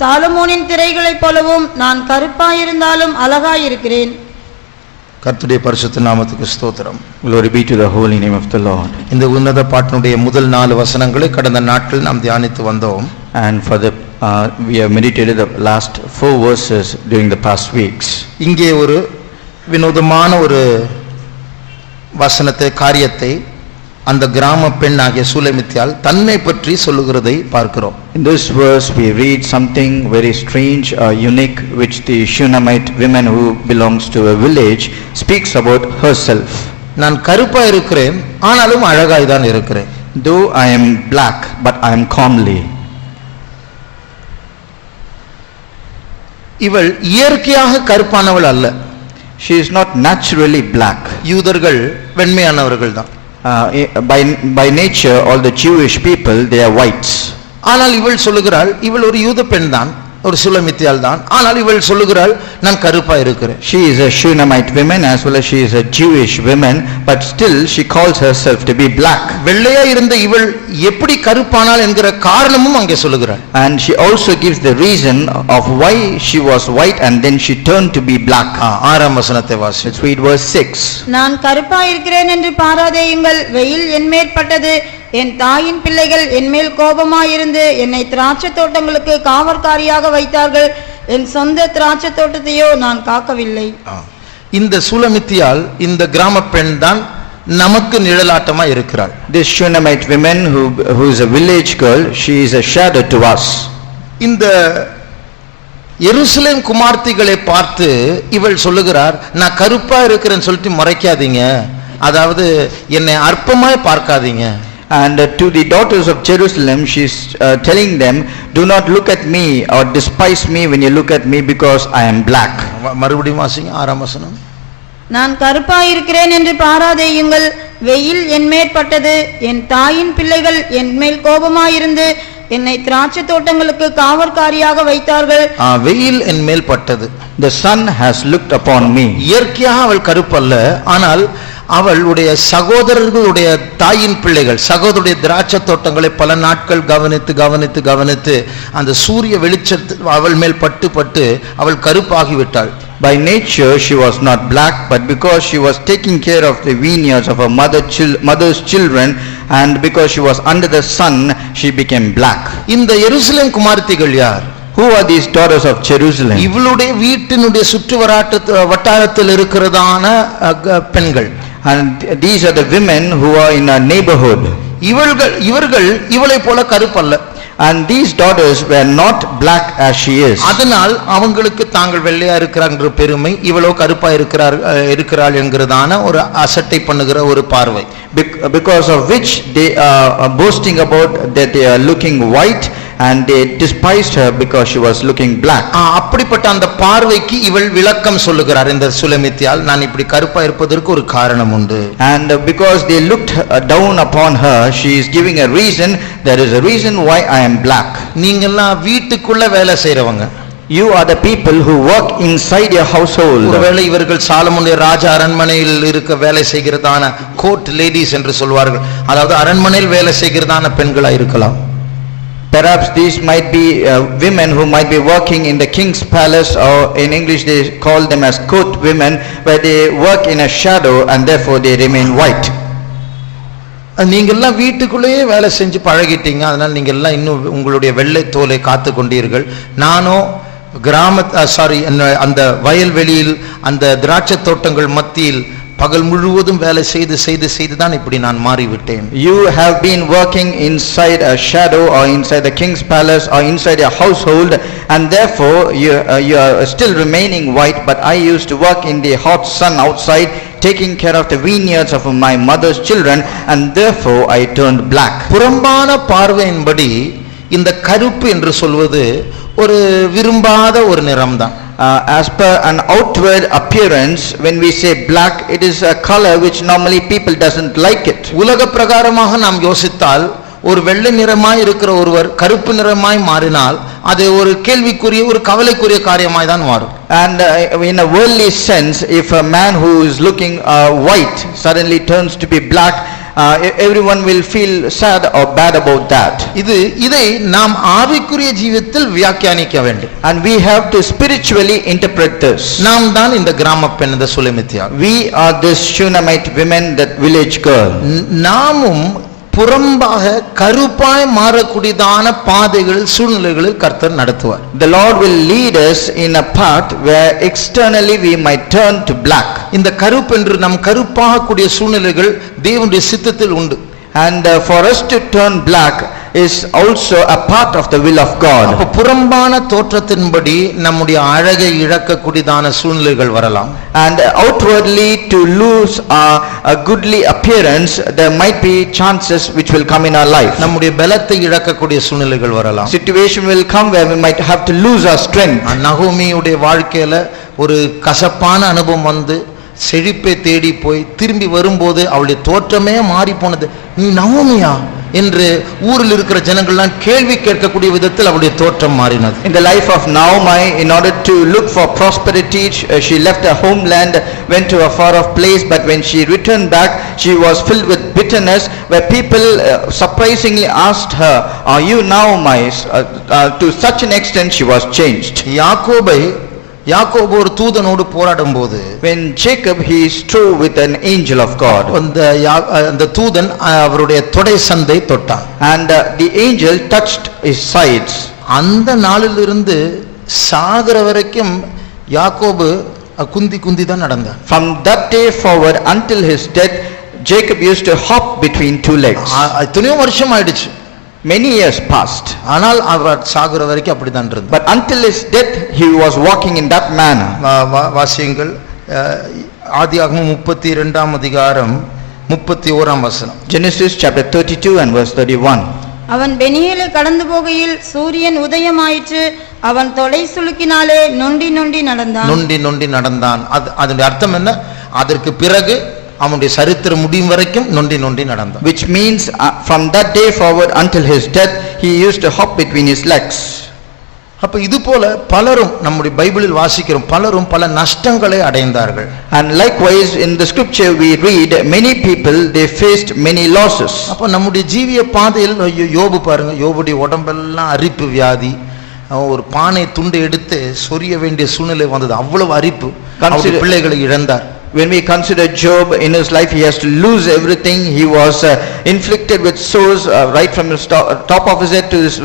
சாலமோனின் திரைகளைப் போலவும் நான் கருப்பாயிருந்தாலும் அழகாயிருக்கிறேன். கர்த்தருடைய பரிசுத்த நாமத்துக்கு ஸ்தோத்திரம். Glory be to the holy name of the Lord. இந்த உன்னத பாட்டினுடைய முதல் 4 வசனங்களை கடந்த நாட்கள் நாம் தியானித்து வந்தோம். And for the we have meditated the last 4 verses during the past weeks. இங்கே ஒரு வினோதமான ஒரு வசனத்தை காரியத்தை அந்த கிராம பெண் ஆகிய சூலமித்தியால் தன்னை பற்றி சொல்லுகிறதை பார்க்கிறோம். In this verse we read something very strange, unique, which the Shunammite woman who belongs to a village speaks about herself. நான் கருப்பா இருக்கிறேன், ஆனாலும் அழகாய் தான் இருக்கிறேன். Though I am black, but I am comely. இவள் இயற்கையாக கருப்பானவள் அல்ல. She is not naturally black. யூதர்கள் வெண்மையானவர்கள் தான். By nature all the Jewish people they are whites. ஆனால் இவள் சொல்லுகிறாள், இவள் ஒரு யூத பெண் தான், ஒரு சுலமித்தியால் தான், ஆனால் இவள் சொல்லுகிறாள் நான் கருப்பா இருக்கிறேன். She is a Shunammite woman as well as she is a Jewish woman, but still she calls herself to be black. வெள்ளையா இருந்த இவள் எப்படி கருப்பானாள் என்கிற காரணமும் அங்கே சொல்லுகிறாள். And she also gives the reason of why she was white and then she turned to be black. 6ஆம் வசனத்தை வாசி. Let's read verse 6. நான் கருப்பா இருக்கிறேன் என்று பாராதேயுங்கள், வெயில் என்மேற்பட்டது, என் தாயின் பிள்ளைகள் என்மேல் கோபமாயிருந்து என்னை திராட்சை தோட்டங்களுக்கு காவற்காரியாக வைத்தார்கள், என் சொந்த திராட்சை தோட்டத்தையோ நான் காக்கவில்லை. இந்த சூலமித்தியால் இந்த கிராம பெண் தான் நமக்கு நிழலாட்டமா இருக்கிறாள். This Shunammite woman who is a village girl, she is a shadow to us. இந்த எருசலேம் குமார்த்திகளை பார்த்து இவள் சொல்லுகிறார், நான் கருப்பா இருக்கிறேன்னு சொல்லிட்டு மறைக்காதீங்க, அதாவது என்னை அற்பமாய் பார்க்காதீங்க. And to the daughters of Jerusalem she is telling them, do not look at me or despise me when you look at me because I am black. மறுபடியும் வாசிங்க 6ஆம் வசனம். நான் கருப்பா இருக்கிறேன் என்று பாராதேயுங்கள், வெயில் என்மேற்பட்டது, என் தாயின் பிள்ளைகள் என்மேல் கோபமாயிருந்து என்னை திராட்சை தோட்டங்களுக்கு காவற்காரியாக வைத்தார்கள். வெயில் என் மேல் பட்டது. The sun has looked upon me. இயற்கையாக அவள் கருப்பல்ல, ஆனால் அவளுடைய சகோதரர்களுடைய தாயின் பிள்ளைகள் சகோதரருடைய திராட்சை தோட்டங்களை பல நாட்கள் கவனித்து கவனித்து கவனித்து அந்த சூரிய வெளிச்சத்தில் அவள் மேல் பட்டு பட்டு அவள் கருப்பாகிவிட்டாள். By nature she was not black, but because she was taking care of the vineyards of her mother's children and because she was under the sun, she became black. இந்த எருசலேம் குமாரத்திகள் யார்? Who are these daughters of Jerusalem? இவளுடைய வீட்டினுடைய சுற்று வட்டாரத்தில் இருக்கிறதான பெண்கள். And these are the women who are in our neighborhood. இவர்கள் இவளை போல கருப்பல்ல. And these daughters were not black as she is. அதனால் அவங்களுக்கு தாங்கள் வெள்ளையா இருக்கிறாங்க பெருமை, இவளோ கருப்பா இருக்கிறாள் என்கிறதான ஒரு அசட்டை பண்ணுகிற ஒரு பார்வை. Because of which they are boasting about that they are looking white and they despised her because she was looking black. அப்படிப்பட்ட அந்த பார்வைக்கு இவள் விளக்கம் சொல்லுகிறார் இந்த சுலமித்தியால், நான் இப்படி கருப்பா இருப்பதற்கு ஒரு காரணம் உண்டு. And because they looked down upon her, she is giving a reason, there is a reason why I am black. நீங்கெல்லாம் வீட்டுக்குள்ள வேலை செய்றவங்க. You are the people who work inside your household. ஒருவேளை இவர்கள் சாலமோனுடைய ராஜ அரண்மனையில் இருக்க வேலை செய்கிறதான கோர்ட் லேடிஸ் என்று சொல்வார்கள், அதாவது அரண்மனையில் வேலை செய்கிறதான பெண்களா இருக்கலாம். Perhaps these might be women who might be working in the king's palace, or in English they call them as court women, where they work in a shadow and therefore they remain white. நீங்க எல்லாம் வீட்டுக்குள்ளேயே வேலை செஞ்சு பழகிட்டீங்க, அதனால நீங்க எல்லாம் இன்னும் உங்களுடைய வெள்ளை தோலை காத்து கொண்டீர்கள். நானோ அந்த வயல்வெளியில் அந்த திராட்சை தோட்டங்கள் மத்தியில் பகல் முழுவதும் வேலை செய்து செய்து செய்து தான் இப்படி நான் மாறிவிட்டேன். You have been working inside a shadow or inside the king's palace or inside your household, and therefore you are still remaining white, but I used to work in the hot sun outside taking care of the vineyards of my mother's children, and therefore I turned black. புறம்பான பார்வையின்படி இந்த கருப்பு என்று சொல்வது ஒரு விரும்பாத ஒரு நிறம்தான். As per an outward appearance, when we say black, it is a color which normally people doesn't like it. உலக பிரகாரமாக நாம் யோசித்தால் ஒரு வெள்ளை நிறமாய் இருக்கிற ஒருவர் கருப்பு நிறமாய் மாறினால் அது ஒரு கேள்விக்குரிய ஒரு கவலைக்குரிய காரியமாய் தான் மாறும். And in a worldly sense, if a man who is looking white suddenly turns to be black, everyone will feel sad or bad about that. இதை நாம் ஆவிக்குரிய ஜீவிதத்தில் வியாக்கியானிக்க வேண்டும். And we have to spiritually interpret this. நாம் தான் இந்த கிராம பெண், இந்த சுலெமித்தியா. We are this Shunammite women, that village girl. நாமும் புறம்பாக கருப்பாய் மாறக்கூடியதான பாதைகள் சூழ்நிலைகளில் கர்த்தர் நடத்துவார். The Lord will lead us in a path where externally we might turn to black. இந்த கருப்பு என்று நம் கருப்பாக கூடிய சூழ்நிலைகள் தேவனுடைய சித்தத்தில் உண்டு. And for us to turn black is also a part of the will of God. அப்ப புறம்பான தோற்றத்தின்படி நம்முடைய அழகை இழக்கக்கூடியதான சூழ்நிலைகள் வரலாம். And outwardly to lose a goodly appearance, there might be chances which will come in our life. நம்முடைய பலத்தை இழக்கக்கூடிய சூழ்நிலைகள் வரலாம். Situation will come where we might have to lose our strength. நகோமியுடைய வாழ்க்கையில ஒரு கசப்பான அனுபவம் வந்து செழிப்பை தேடி போய் திரும்பி வரும்போது அவளுடைய தோற்றமே மாறி போனது. நீ நகோமியா என்று ஊரில் இருக்கிற ஜனங்கள்லாம் கேள்வி கேட்கக்கூடிய விதத்தில் அவளுடைய தோற்றம் மாறினது. In the life of Naomi, in order to look for prosperity, she left her homeland, went to a far off place, but when she returned back, she was filled with bitterness, where people surprisingly asked her, "Are you Naomi?" To such an extent she was changed. யாக்கோபு ஒரு தூதனோடு போராடும் போது, when Jacob he strove with an angel of God, அந்த தூதன் அவருடைய தொடை சந்தை தொட்டான். and the angel touched his sides. அந்த நாளிலிருந்து சாகர வரைக்கும் யாக்கோபு குந்தி தான் நடந்தார். From that day forward until his death, Jacob used to hop between two legs. எத்தனையோ வருஷம் ஆயிடுச்சு. Many years passed. ஆனால் அவர் சாகுற வரைக்கும் அப்படிதான் இருந்தார். But until his death he was walking in that manner. வாசியங்கள் ஆதியாகமம் 32ஆம் அதிகாரம் 31ஆம் வசனம். Genesis chapter 32 and verse 31. அவன் பெனியேலை கடந்து போகையில் சூரியன் உதயமாயிற்று, அவன் தொடை சுளுக்கினாலே நொண்டி நடந்தான். அதனுடைய அர்த்தம் என்ன? அதற்கு பிறகு அவனுடைய சரித்திரம் முடியும் வரைக்கும் நொண்டி நடந்தான். Which means from that day forward until his death he used to hop between his legs. அப்ப இது போல பலரும் நம்முடைய பைபிளில் வாசிக்கிறோம், பலரும் பல நஷ்டங்களை அடைந்தார்கள். And likewise in the scripture we read many people they faced many losses. அப்ப நம்முடைய ஜீவிய பாதையில் யோபு பாருங்க, யோபுடைய உடம்பெல்லாம் அரிப்பு வியாதி, ஒரு பானை துண்டு எடுத்து சொரிய வேண்டிய சூழ்நிலை வந்தது. அவ்வளவு அரிப்பு, பிள்ளைகளை இழந்தார். When we consider Job, in his life he has to lose everything. He was inflicted with sores right from his top of his head to his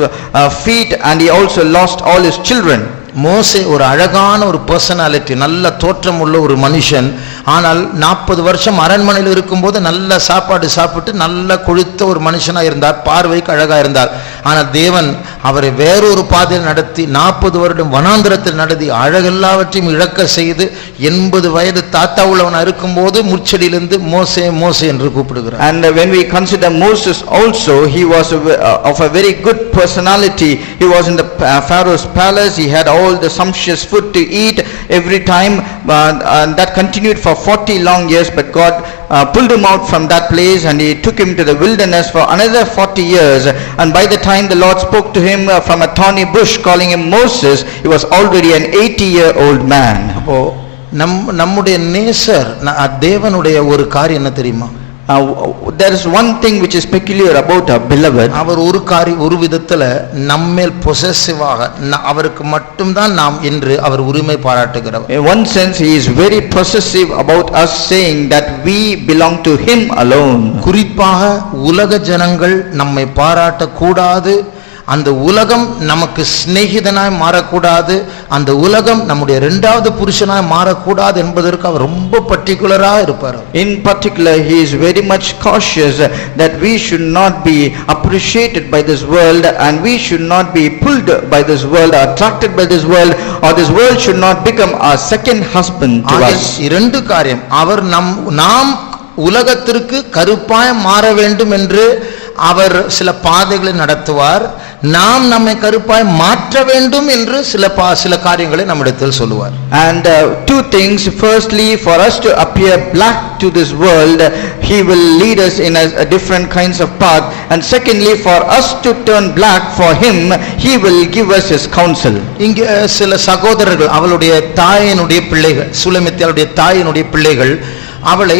feet, and he also lost all his children. மோசே ஒரு அழகான ஒரு personality, நல்ல தோற்றம் உள்ள ஒரு மனுஷன். ஆனால் 40 வருஷம் அரண்மனையில் இருக்கும்போது நல்ல சாப்பாடு சாப்பிட்டு நல்ல கொழுத்த ஒரு மனுஷனா இருந்தார், பார்வைக்கு அழகா இருந்தார். ஆனால் தேவன் அவரை வேறொரு பாதையில் நடத்தி 40 வருடம் வனாந்திரத்தில் நடத்தி அழகெல்லாவற்றையும் இழக்க செய்து 80 வயது தாத்தா உள்ளவனா இருக்கும்போது முச்செடியிலிருந்து மோசே மோசே என்று கூப்பிடுகிறார். And when we consider Moses also, he was of a very good personality. He was in the Pharaoh's palace. He had all the sumptuous food to eat every time, and that continued for 40 long years. But God pulled him out from that place and he took him to the wilderness for another 40 years. And by the time the Lord spoke to him from a thorny bush calling him Moses, he was already an 80-year-old man. அப்போ நம்முடைய நேசர் தேவனுடைய ஒரு காரியம் என்ன தெரியுமா? There is one thing which is peculiar about our beloved. அவர் ஒரு விதத்துல நம்மேல் பொசசிவாக அவருக்கு மட்டும்தான் நாம் என்று அவர் உரிமை பாராட்டுகிறவர். In one sense he is very possessive about us, saying that we belong to him alone. குறிப்பாக உலக ஜனங்கள் நம்மை பாராட்ட கூடாது, அந்த உலகம் நமக்கு சிநேகிதனாய் மாறக்கூடாது, அந்த உலகம் நம்முடைய இரண்டாவது புருஷனாய் மாறக்கூடாது என்பதற்கு அவர் ரொம்ப பர்టిక్యులரா இருப்பார். In particular he is very much cautious that we should not be appreciated by this world, and we should not be pulled by this world, attracted by this world, or this world should not become our second husband to us. இரண்டு காரியம், அவர் நாம் உலகத்திற்கு கருப்பாய் மாற வேண்டும் என்று அவர் சில பாதைகளை நடத்துவார், நாம் நம்மை கருப்பாய் மாற்ற வேண்டும் என்று சில காரியங்களை நம்மிடத்தில் சொல்லுவார். And two things: firstly, for us to appear black to this world, he will lead us in a different kinds of path, and secondly, for us to turn black for him, he will give us his counsel. இங்கே சில சகோதரர்கள், அவளுடைய தாயினுடைய பிள்ளைகள், சுலெமித்தியாளுடைய தாயினுடைய பிள்ளைகள் அவளை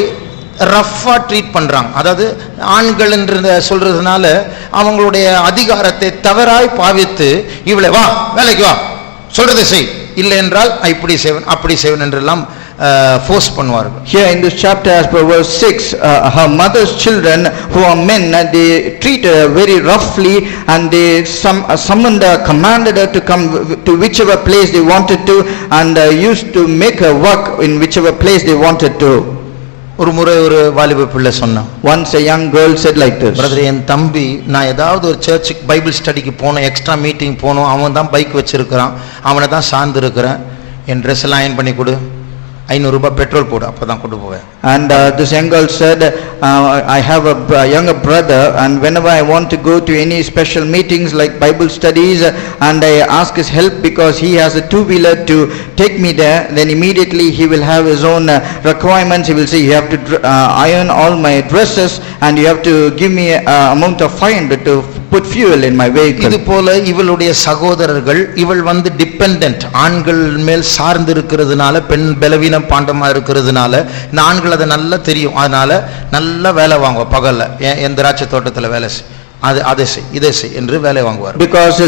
Rafah treat பண்றாங்க. அதாவது ஆண்கள் என்று சொல்றதுனால அவங்களுடைய அதிகாரத்தை தவறாய் பாவித்து இவளை வா வேலைக்கு வா சொல்றதை செய், இல்லை என்றால் இப்படி செய்வன் அப்படி செய்வன் என்றெல்லாம் ஃபோர்ஸ் பண்ணுவார்கள். Here in this chapter, as per verse 6, her mother's children who are men, they treated her very roughly, and they summoned her, commanded her to come to whichever place they wanted to, and used to make her work in whichever place they wanted to. ஒரு முறை ஒரு வாலிப பிள்ளை சொன்னான். Once a young girl said like this, brother, என் தம்பி நான் ஏதாவது ஒரு சர்ச்சுக்கு பைபிள் ஸ்டடிக்கு போனோம், எக்ஸ்ட்ரா மீட்டிங் போனோம், அவன் தான் பைக் வச்சிருக்கிறான், அவனை தான் சார்ந்து இருக்கிறேன், என் ட்ரெஸ் எல்லாம் அயன் பண்ணி கொடு, 500 ரூபாய் பெட்ரோல் போடு, அப்பதான் கொண்டு போவேன். And this young girl said, I have a younger brother, and whenever I want to go to any special meetings like Bible studies, and I ask his help because he has a two-wheeler to take me there, then immediately he will have his own requirements. He will say, you have to iron all my dresses, and you have to give me amount of 500 to put fuel in my vehicle. இது போல இவளுடைய சகோதரர்கள், இவள் dependent, ஆண்கள் மேல் சார்ந்து இருக்கிறதுனால, பெண் பலவீனம் பாண்டமா இருக்கிறதுனால, இந்த ஆண்கள் அதை நல்லா தெரியும், அதனால நல்ல வேலை வாங்குவா. பகல்ல என் திராட்சை தோட்டத்துல வேலை செய், அதை செய் இதை செய் என்று வேலை வாங்குவார். Because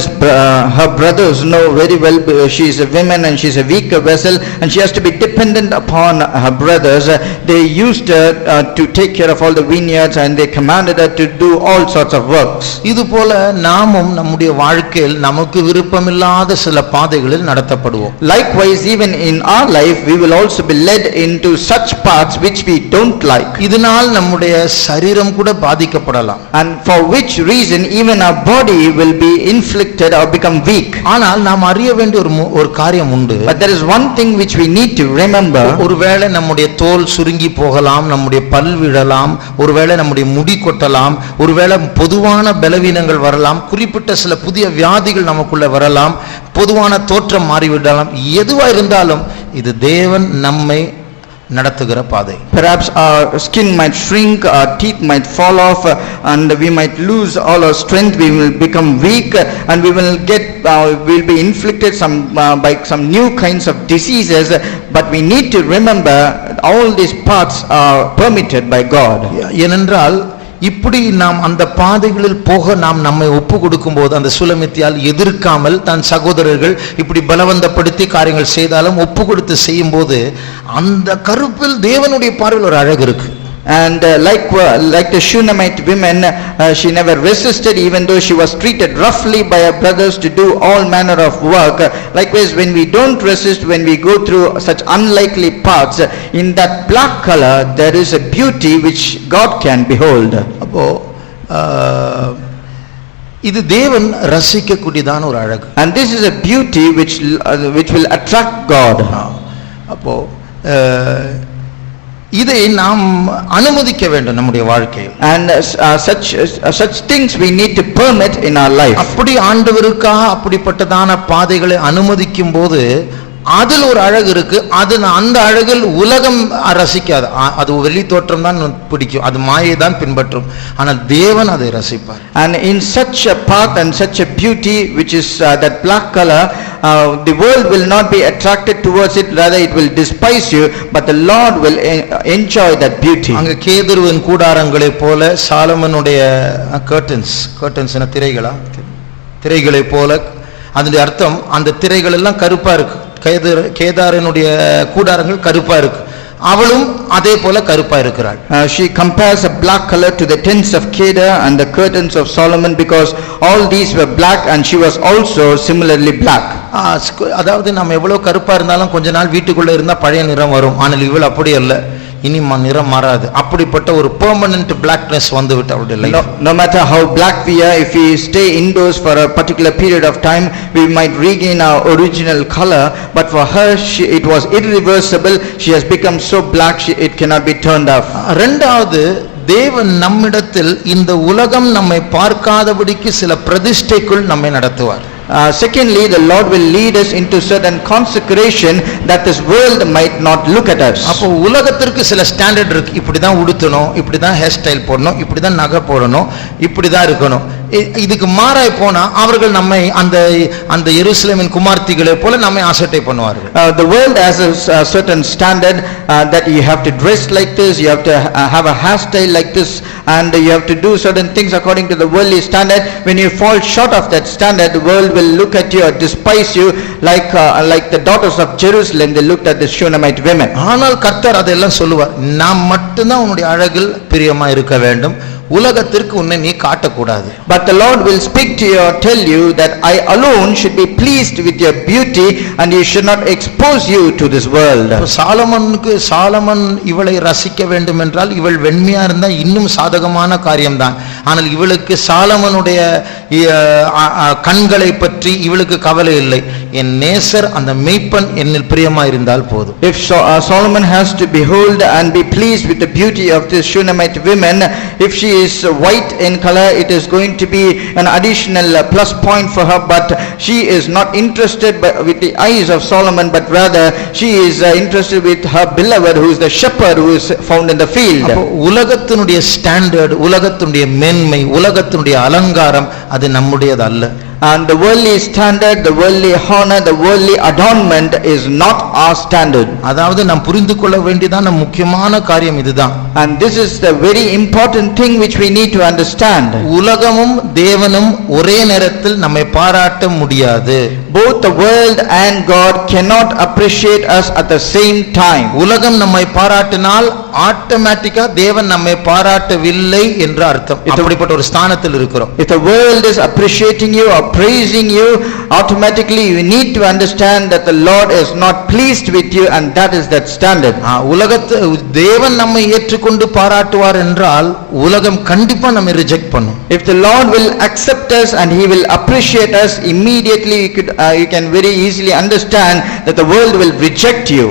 her brothers know very well she is a woman and she is a weaker vessel, and she has to be dependent upon her brothers. They used her to take care of all the vineyards, and they commanded her to do all sorts of works. இது போல நாமும் நம்முடைய வாழ்க்கையில் நமக்கு விருப்பமில்லாத சில பாதைகளில் நடத்தப்படுவோம். Likewise, even in our life we will also be led into such paths which we don't like. இதனால் நம்முடைய சரீரம் கூட பாதிக்கப்படலாம். And for which reason even our body will be inflicted or become weak. ஆனால் நாம் அறிய வேண்டிய ஒரு காரியம் உண்டு. But there is one thing which we need to remember. ஒருவேளை நம்முடைய தோல் சுருங்கி போகலாம், நம்முடைய பல் விழலாம், ஒருவேளை நம்முடைய முடி கொட்டலாம், ஒருவேளை பொதுவான பலவீனங்கள் வரலாம், குறிப்பிட்ட சில புதிய வியாதிகள் நமக்குள்ள வரலாம், பொதுவான தோற்றம் மாறிவிடலாம். எதுவா இருந்தாலும் இது தேவன் நம்மை நடத்துகிற பாதை. Perhaps our skin might shrink, our teeth might fall off, and we might lose all our strength. We will become weak, and we will be inflicted by some new kinds of diseases. But we need to remember all these paths are permitted by God. ஏனென்றால் இப்படி நாம் அந்த பாதைகளில் போக நாம் நம்மை ஒப்பு கொடுக்கும் போது, அந்த சுலமித்தியால் எதிர்க்காமல் தன் சகோதரர்கள் இப்படி பலவந்தப்படுத்தி காரியங்கள் செய்தாலும் ஒப்பு கொடுத்து செய்யும் போது அந்த கருப்பில் தேவனுடைய பார்வையில் ஒரு அழகு இருக்கு. And like the Shunammite women, she never resisted, even though she was treated roughly by her brothers to do all manner of work. Likewise, when we don't resist, when we go through such unlikely paths, in that black color there is a beauty which God can behold. அப்போ இது தேவன் ரசிக்கக்கூடியதான ஒரு அழகு. And this is a beauty which will attract God. அப்போ இதை நாம் அனுமதிக்க வேண்டும் நம்முடைய வாழ்க்கையில். And such things we need to permit in our life. அப்படி ஆண்டவருக்காக அப்படிப்பட்டதான பாதைகளை அனுமதிக்கும் போது அதில் ஒரு அழகு இருக்கு. அது அந்த அழகில் உலகம் ரசிக்காது. அது வெளி தோற்றம் தான் பிடிக்கும், அது மாயை தான் பின்பற்றும். ஆனால் தேவன் அதை ரசிப்பார். And in such a path and such a beauty which is that black color, the world will not be attracted towards it, rather it will despise you, but the Lord will enjoy that beauty. அங்க கேதுருவின் கூடாரங்களை போல சாலமனுடைய curtains திரைகளை போல, அதனுடைய அர்த்தம் அந்த திரைகள் எல்லாம் கருப்பா இருக்கு. கேதாரனுடைய கூடாரங்கள் கருப்பா இருக்கு, அவளும் அதே போல கருப்பா இருக்கிறாள். She compares a black color to the tents of Kedar and the curtains of Solomon, because all these were black and she was also similarly black. அதாவது நம்ம எவ்வளவு கருப்பா இருந்தாலும் கொஞ்ச நாள் வீட்டுக்குள்ள இருந்தா பழைய நிறம் வரும். ஆனால் இவள் அப்படி அல்ல, இனி நிறம் மாறாது. அப்படிப்பட்ட ஒரு பெர்மனன்ட் பிளாக்னஸ் வந்துவிட்டு அவருடைய life. No matter how black we are, if we stay indoors for a particular period of time, we might regain our original color, but for her it was irreversible. She has become so black it cannot be turned off. இரண்டாவது, தேவன் நம்மிடத்தில் இந்த உலகம் நம்மை பார்க்காதபடிக்கு சில பிரதிஷ்டைக்குள் நம்மை நடத்துவார். Secondly, the Lord will lead us into certain consecration that this world might not look at us. அப்போ உலகத்திற்கு சில ஸ்டாண்டர்ட் இருக்கு. இப்படி தான் உடுத்தணும், இப்படி தான் ஹேர் ஸ்டைல் போடணும், இப்படி தான் நகை போடணும், இப்படி தான் இருக்கணும். இதுக்கு மாறாய் போனா அவர்கள் நம்மை அந்த அந்த எருசலேமின் குமார்த்திகளை போல நம்மை அசட்டை பண்ணுவார்கள். The world has a certain standard that you have to dress like this, you have to have a hairstyle like this, and you have to do certain things according to the worldly standard. When you fall short of that standard, the world will look at you or despise you like the daughters of Jerusalem, they looked at the Shunammite women. ஆனால் கர்த்தர் அதெல்லாம் சொல்லுவார், நாம் மட்டும்தான் உன்னுடைய அழகில் பிரியமா இருக்க வேண்டும், உலகத்திற்கு உன்னை நீ காட்டக்கூடாது. But the Lord will speak to you or tell you that I alone should be pleased with your beauty and you should not expose you to this world. Solomon இவளை ரசிக்க வேண்டும் என்றால் இவள் வெண்மையா இருந்தா இன்னும் சாதகமான காரியம்தான். ஆனால் இவளுக்கு சாலமனுடைய கண்களை பற்றி இவளுக்கு கவலை இல்லை. என் நேசர் அந்த மெய்ப்பன் என்னில் பிரியமா இருந்தால் போதும். If Solomon has to behold and be pleased with the beauty of this Shunammite women, if she is white in color, it is going to be an additional plus point for her, but she is not interested with the eyes of Solomon, but rather she is interested with her beloved, who is the shepherd who is found in the field. உலகத்தினுடைய standard, உலகத்தினுடைய மேன்மை, உலகத்தினுடைய அலங்காரம் அது நம்முடையது அல்ல. And the worldly standard, the worldly honor, the worldly adornment is not our standard. அதாவது நாம் புரிந்து கொள்ள வேண்டியதான முக்கியமான காரியம் இதுதான். And this is the very important thing which we need to understand. உலகமும் தேவனும் ஒரே நேரத்தில் நம்மை பாராட்ட முடியாது. Both the world and God cannot appreciate us at the same time. உலகம் நம்மை பாராட்டினால் ஆட்டோமேட்டிக்கா தேவன் நம்மை பாராட்டவில்லை என்று அர்த்தம். அப்படிப்பட்ட ஒரு ஸ்தானத்தில் இருக்கிறோம். If the world is appreciating you or praising you, automatically you need to understand that the Lord is not pleased with you, and that is that standard. உலகத்தை தேவன் நம்மை ஏற்றுக்கொண்டு பாராட்டுவார் என்றால் உலகம் கண்டிப்பா நம்மை ரிஜெக்ட் பண்ணும். If the Lord will accept us and he will appreciate us, immediately you can very easily understand that the world will reject you.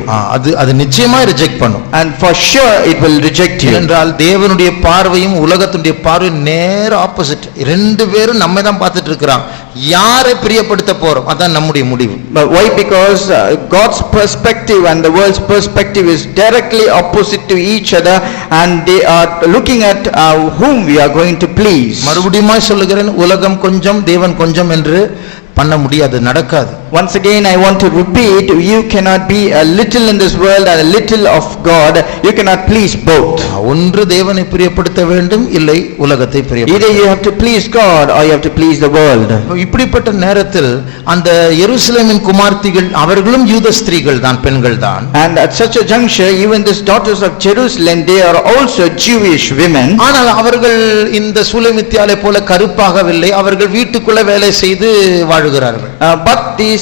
அது நிச்சயமா ரிஜெக்ட் பண்ணும். And for sure it will reject you. என்றால் தேவனுடைய பார்வையும் உலகத்துடைய பார்வையும் நேர opposite. ரெண்டு பேரும் நம்மை தான் பார்த்துட்டு இருக்கிறாங்க. யாரை பிரியப்படுத்த போறோம் அதான் நம்முடைய முடிவு. But why? Because God's perspective and the world's perspective is directly opposite to each other, and they are looking at whom we are going to please. மறுபடியும் சொல்லுகிறேன், உலகம் கொஞ்சம் தேவன் கொஞ்சம் என்று பண்ண முடியாது, நடக்காது. Once again I want to repeat, you cannot be a little in this world and a little of God. You cannot please both. ஒன்று தேவனை பிரியப்படுத்த வேண்டும், இல்லை உலகத்தை பிரியப்படுத்த. Either you have to please God or you have to please the world. இப்படிப்பட்ட நேரத்தில் அந்த எருசலேமின் குமார்த்திகள் அவர்களும் யூத ஸ்திரீகள் தான், பெண்கள் தான். And at such a juncture, even these daughters of Jerusalem, they are also Jewish women. ஆனால் அவர்கள் இந்த சூலமித்தியாலை போல கருப்பாகவில்லை. அவர்கள் வீட்டுக்குள்ள வேலை செய்து வாழுகிறார்கள். But these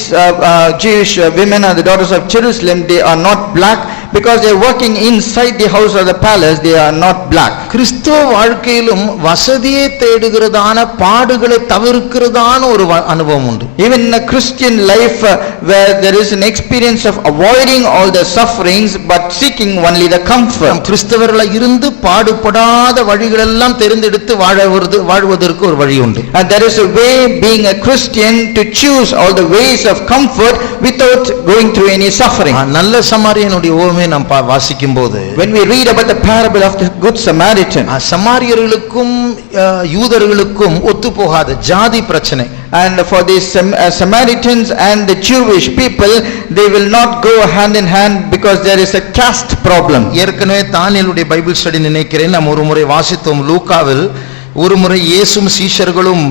Jewish women and the daughters of Jerusalem, they are not black because they are working inside the house of the palace. They are not black. கிறிஸ்தவ வாழ்க்கையிலும் வசதியை தேடுகிறதான பாடுகளை தவிர்க்கிறதான ஒரு அனுபவம் உண்டு. Even in a Christian life where there is an experience of avoiding all the sufferings but seeking only the comfort. கிறிஸ்தவர்களாய் இருந்து பாடுபடாத வழிகள் எல்லாம் தெரிந்தெடுத்து வாழ்வதற்கு ஒரு வழி உண்டு. And there is a way, being a Christian, to choose all the ways of comfort without going through any suffering. நல்ல சமாரியனுடைய ஓமை நாம் வாசிக்கும்போது, when we read about the parable of the good Samaritan, சமாரியர்களுக்கும் யூதர்களுக்கும் ஒத்து போகாத ஜாதி பிரச்சனை. and for these Samaritans and the Jewish people, they will not go hand in hand because there is a caste problem. ஏற்கனவே தானியேலுடைய Bible study நினைக்கிறேன் நாம் ஒரு முறை வாசித்தோம். லூக்காவில் ஒரு முறை இயேசுவும் சீஷர்களும்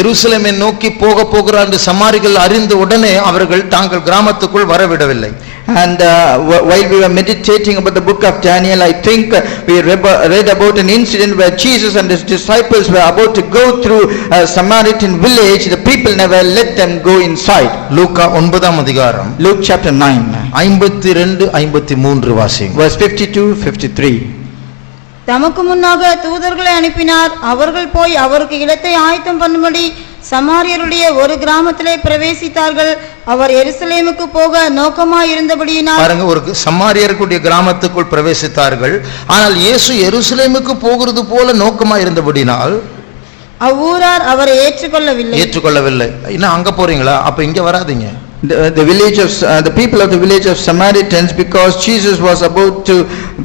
எருசலேமை நோக்கி போகிறார் என்று சமாரிகள் அறிந்த உடனே அவர்கள் தாங்கள் கிராமத்துக்குள் வரவிடவில்லை. And while we were meditating about the book of Daniel, I think we read about an incident where Jesus and his disciples were about to go through a Samaritan village. The people never let them go inside. லூக்கா 9ஆம் அதிகாரம், Luke chapter 9, 52 53 வாசிங்க. verse 52-53. தமக்கு முன்னாக தூதர்களை அனுப்பினார். அவர்கள் போய் அவருக்கு இடத்தை ஆயத்தம் பண்ணும்படி சமாரியருடைய ஒரு கிராமத்திலே பிரவேசித்தார்கள். அவர் எருசலேமுக்கு போக நோக்கமாய் இருந்தபடியினால், பாருங்க, ஒரு சமாரியருடைய கிராமத்துக்குள் பிரவேசித்தார்கள். ஆனால் இயேசு எருசலேமுக்கு போகிறது போல நோக்கமாய் இருந்தபடினால் அவ்வூரார் அவரை ஏற்றுக்கொள்ளவில்லை. இன்னும் அங்க போறீங்களா? அப்ப இங்க வராதீங்க. the village of the people of the village of Samaritans, because Jesus was about to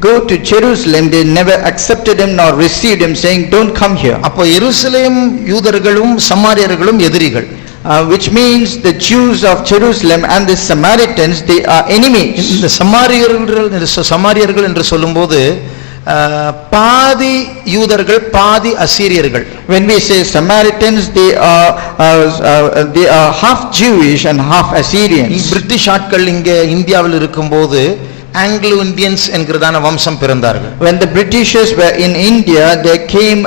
go to Jerusalem, they never accepted him nor received him, saying, "Don't come here." அப்போ எருசலேம் யூதர்களும் சமாரியர்களும் எதிரிகள். Which means the Jews of Jerusalem and the Samaritans, they are enemies. இந்த சமாரியர்கள் என்று சொல்லும்போது பாதி யூதர்கள் பாதி அசீரியர்கள். When we say Samaritans, they are half Jewish and half Assyrians. British ஆட்கள் இங்கே இந்தியாவில் இருக்கும்போது ஆங்கிலோ இந்தியன்ஸ் என்கிறதான வம்சம் பிறந்தார்கள். When the Britishers were in India, there came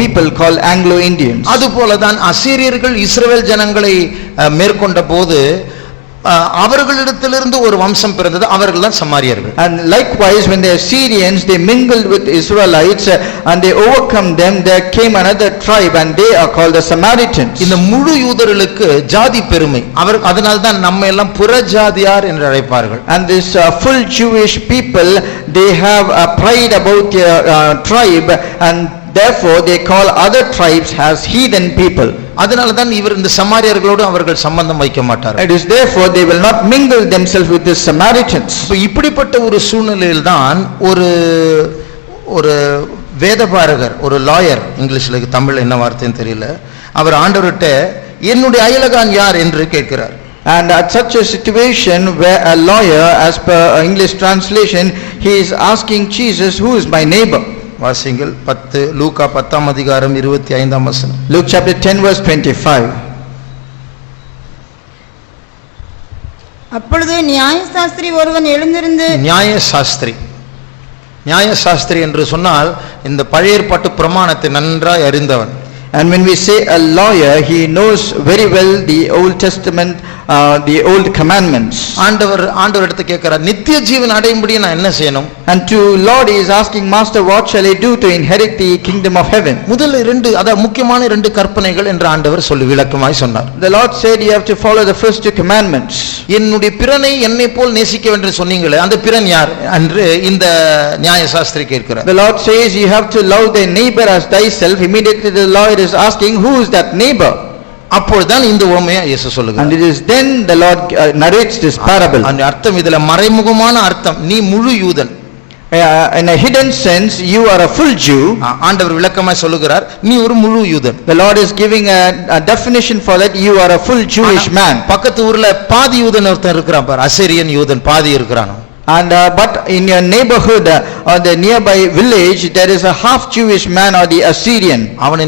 people called Anglo-Indians. அதுபோலதான் அசீரியர்கள் இஸ்ரவேல் ஜனங்களை மேற்கொண்ட போது அவர்களிடத்திலிருந்து ஒரு வம்சம் பிறந்தது, அவர்கள் தான் சமாரியர்கள். And likewise, when the Assyrians, they mingled with Israelites and they overcome them, there came another tribe and they are called the Samaritans. இந்த முழு யூதர்களுக்கு ஜாதி பெருமை, அதனால தான் நம்ம எல்லாம் புறஜாதியார் என்று அழைப்பார்கள். And this full Jewish people, they have pride about their tribe, and therefore they call other tribes as heathen people. அதனால தான் இந்த சமாரியர்களோடு அவர்கள் சம்பந்தம் வைக்க மாட்டார்கள். It is therefore they will not mingle themselves with the Samaritans. இப்படிப்பட்ட ஒரு சூழ்நிலையில் தான் ஒரு வேதபாரகர், ஒரு லாயர், இங்கிலீஷ்ல தமிழ் என்ன வார்த்தைன்னு தெரியல, அவர் ஆண்டவர்கிட்ட என்னுடைய அயலகான் யார் என்று கேட்கிறார். And at such a situation where a lawyer, as per English translation, he is asking Jesus, who is my neighbor? வாசிங்கள் 10 லூக்கா 10ஆம் அதிகாரம் 25ஆம் வசனம். Luke chapter 10 verse 25. அப்பொழுது நியாயசாஸ்திரி ஒருவன் எழுந்திருந்து, நியாயசாஸ்திரி என்று சொன்னால் இந்த பழைய ஏற்பாட்டு பிரமாணத்தை நன்றாய் அறிந்தவன். And when we say a lawyer, he knows very well the Old Testament, the old commandments. ஆண்டவர் எடுத்து கேட்கிறார், நித்திய ஜீவன் அடையும்படி நான் என்ன செய்யணும்? And to Lord he is asking, Master, what shall I do to inherit the kingdom of heaven? முதல் முக்கியமான ரெண்டு கற்பனைகள் என்று ஆண்டவர் சொல்லி விளக்கமாய் சொன்னார். The Lord said you have to follow the first two commandments. என்னுடைய பிறனை என்னை போல் நேசிக்க வேண்டும் என்று சொன்னீங்களே, அந்த பிறன் யார் என்று இந்த நியாயசாஸ்திரி கேட்கிறார். The Lord says you have to love thy neighbor as thyself. Immediately the Lord is asking, who is that neighbor? அப்பொழுதுதான் இந்த உவமையை இயேசு சொல்லுகிறார். And it is then the Lord narrates this parable. அந்த அர்த்தம் இதுல மறைமுகமான அர்த்தம், நீ முழு யூதன். In a hidden sense, you are a full Jew. ஆண்டவர் விளக்கமாய் சொல்லுகிறார், நீ ஒரு முழு யூதன். The Lord is giving a definition for that, you are a full Jewish man. பக்கத்து ஊர்ல பாதி யூதன் ஒருத்தன் இருக்கிறான் பார், அசீரியன் யூதன் பாதி இருக்கிறான். And but in your neighborhood or the nearby village, there is a half Jewish man or the Assyrian. அவனை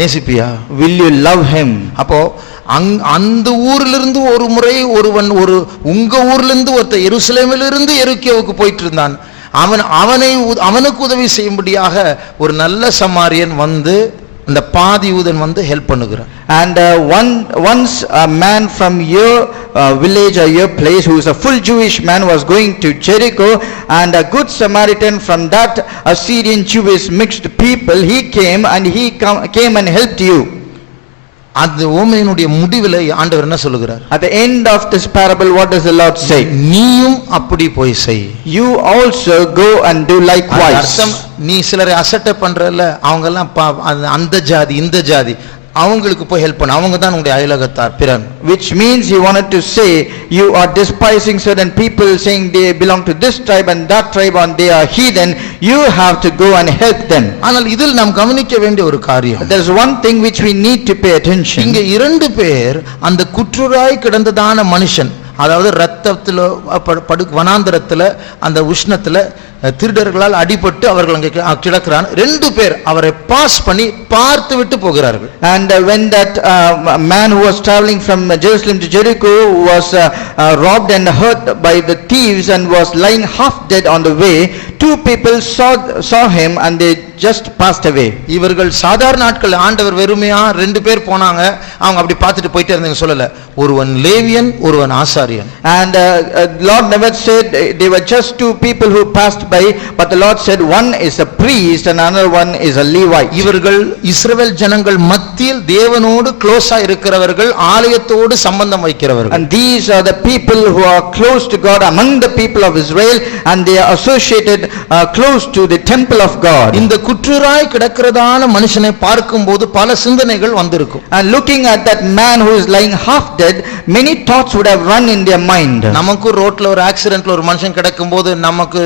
நேசிப்பியா? Will you love him? அப்போ அந்த ஊரிலிருந்து ஒரு முறை உங்க ஊர்லிருந்து ஒருத்தர் எருசலேமிலிருந்து எருக்கியோவுக்கு போயிட்டு இருந்தான். அவனுக்கு உதவி செய்யும்படியாக ஒரு நல்ல சமாரியன் வந்து அந்த பாதி யூதன் வந்து ஹெல்ப் பண்ணுகிறான். And once a man from your village or your place who is a full Jewish man was going to Jericho, and a good Samaritan from that Assyrian Jewish mixed people, he came came and helped you. அந்த ஓமையினுடைய முடிவிலே ஆண்டவர் என்ன சொல்லுகிறார்? At the end of this parable, what does the Lord say? நீயும் அப்படி போய் செய். You also go and do likewise. அர்த்தம், நீ சிலரை அசட்டை பண்றல, அவங்க எல்லாம் அந்த ஜாதி இந்த ஜாதி, அவங்களுக்கு போய் ஹெல்ப் பண்ண, அவங்க தான் உங்களுடைய அயலகத்தார் பிறன். Which means he wanted to say you are despising certain people, saying they belong to this tribe and that tribe and they are heathen, you have to go and help them. ஆனால் இதில் நாம் கவனிக்க வேண்டிய ஒரு காரியம், there is one thing which we need to pay attention. இங்க இரண்டு பேர் அந்த குற்றுராய் கிடந்ததான மனுஷன், அதாவது ரத்தத்துல வனாந்தரத்துல அந்த உஷ்ணத்துல திருடர்களால் அடிபட்டு அவர்கள் அங்கே கிடக்கிறான். ரெண்டு பேர் அவரை பாஸ் பண்ணி பார்த்து விட்டு போகிறார்கள். And when that man who was traveling from Jerusalem to Jericho was robbed and hurt by the thieves and was lying half dead on the way, two people saw him and they just passed away. இவர்கள் சாதாரண நாட்கள், ஆண்டவர் வெறுமையா ரெண்டு பேர் போனாங்க, அவங்க அப்படி பார்த்துட்டு போயிட்டே இருந்தாங்க சொல்லல, ஒருவன் லேவியன் ஒருவன் ஆசாரியன். And Lord never said they were just two people who passed by, but the Lord said one is a priest and another one is a Levite. இவர்கள் இஸ்ரவேல் ஜனங்கள் மத்தியில் தேவனோடு க்ளோஸா இருக்கிறவர்கள், ஆலயத்தோடு சம்பந்தம் வைக்கிறவர்கள். And these are the people who are close to God among the people of Israel, and they are associated close to the temple of God. இந்த குற்றுராய் கிடக்கிறதான மனுஷனை பார்க்கும்போது பல சிந்தனைகள் வந்திருக்கும். And looking at that man who is lying half dead, many thoughts would have run in their mind. நமக்கு ரோட்ல ஒரு ஆக்சிடென்ட்ல ஒரு மனுஷன் கிடக்கும்போது நமக்கு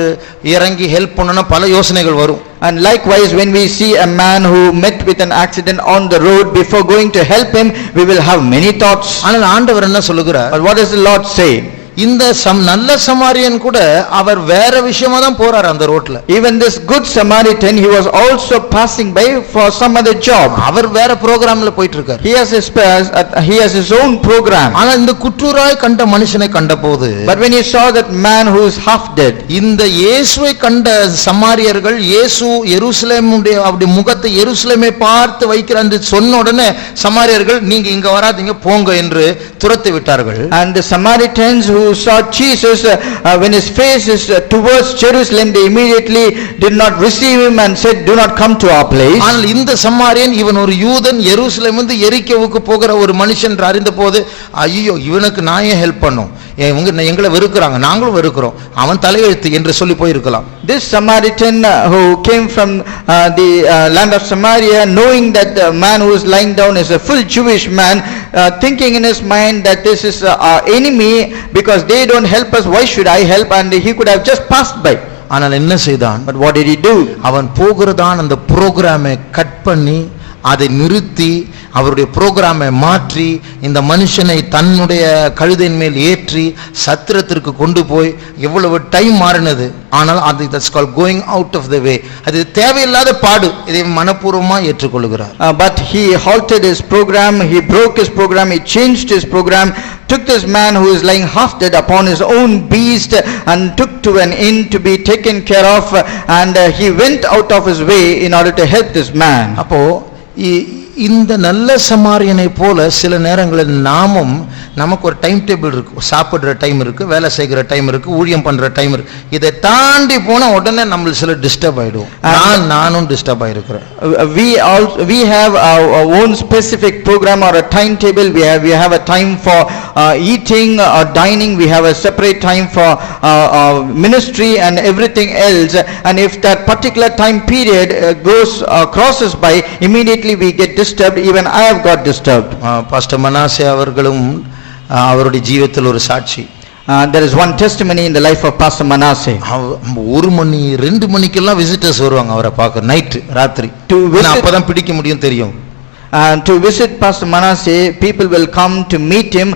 இறங்கி ஹெல்ப் பண்ணனும் பல யோசனைகள் வரும். And likewise, when we see a man who met with an accident on the road, before going to help him, we will have many thoughts. ஆனால் ஆண்டவர் என்ன சொல்லுகிறார்? But what does the Lord say? இந்த நல்ல சமாரியன் கூட அவர் வேற விஷயமா தான் போறார் அந்த ரோட்ல. Even this good Samaritan, he was also passing by for some other job. அவர் வேற புரோகிராம்ல போயிட்டு இருக்கார். He has his own program. ஆனா இந்த குற்றுராய் கண்ட மனுஷனை கண்டபோது, But when he saw that man who is half dead, இந்த இயேசுவை கண்ட சமாரியர்கள் இயேசு எருசலேமுடைய அப்படி முகத்தை எருசலேமை பார்த்து வைக்கிற என்று சொன்ன உடனே சமாரியர்கள் நீங்க இங்க வராதீங்க போங்க என்று துரத்தி விட்டார்கள். And the Samaritans who saw Jesus when his face is towards Jerusalem, they immediately did not receive him and said, do not come to our place. ஆனால் இந்த சமாரியன் இவன் ஒரு யூதன், எருசலேமிலிருந்து எரிக்கோவுக்கு போகிற ஒரு மனுஷன் என்று அறிந்தபோது, ஐயோ இவனுக்கு நான் ஏன் ஹெல்ப் பண்ணும், எங்களை வெறுக்கிறாங்க நாங்களும் வெறுக்கிறோம், அவன் தலையெழுத்து என்று சொல்லி போயிருக்கலாம். This Samaritan who came from the land of Samaria, knowing that the man who is lying down is a full Jewish man, thinking in his mind that this is our enemy because they don't help us, why should I help? And he could have just passed by. ஆனால் என்ன செய்தான்? But what did he do? அவன் போகிறதான் அந்த புரோகிராமை cut பண்ணி அதை நிறுத்தி அவருடைய புரோகிராமை மாற்றி இந்த மனுஷனை தன்னுடைய கழுதையின் மேல் ஏற்றி சத்திரத்திற்கு கொண்டு போய் எவ்வளவு டைம் மாறினது. ஆனால் அது that's called going out of the way. அது தேவையில்லாத பாடு, இதை மனப்பூர்வமா ஏற்றுக்கொள்கிறார். But he halted his program, he broke his program, he changed his program, took this man who is lying half dead upon his own beast and took to an inn to be taken care of, and he went out of his way in order to help this man. அப்போ இந்த நல்ல சமாரியனை போல சில நேரங்களில் நாமும் நமக்கு ஒரு time table இருக்கு, சாப்பிடுற டைம் இருக்கு, வேலை செய்கிற டைம் இருக்கு, ஊழியம் பண்ற டைம் இருக்கு. இதை தாண்டி போனா உடனே நம்ம சில டிஸ்டர்ப் ஆயிடுவோம். நானும் disturb ஆயிருக்கிறேன். We have our own specific program or a timetable. We have a time for eating or dining. We have a separate time for ministry and everything else. And if that particular time period crosses by, immediately we get disturbed. Even I have got disturbed. Pastor Manasseh அவர்களும் அவருடைய ஜீவிதத்தில் ஒரு சாட்சி. There is one testimony in the life of Pastor Manasseh. 1 மணி 2 மணிக்கெல்லாம் visitors வருவாங்க அவரை பார்க்க, night ராத்திரி. அப்பதான் பிடிக்க முடியும் தெரியும். And to visit Pastor Manasseh, people will come to meet him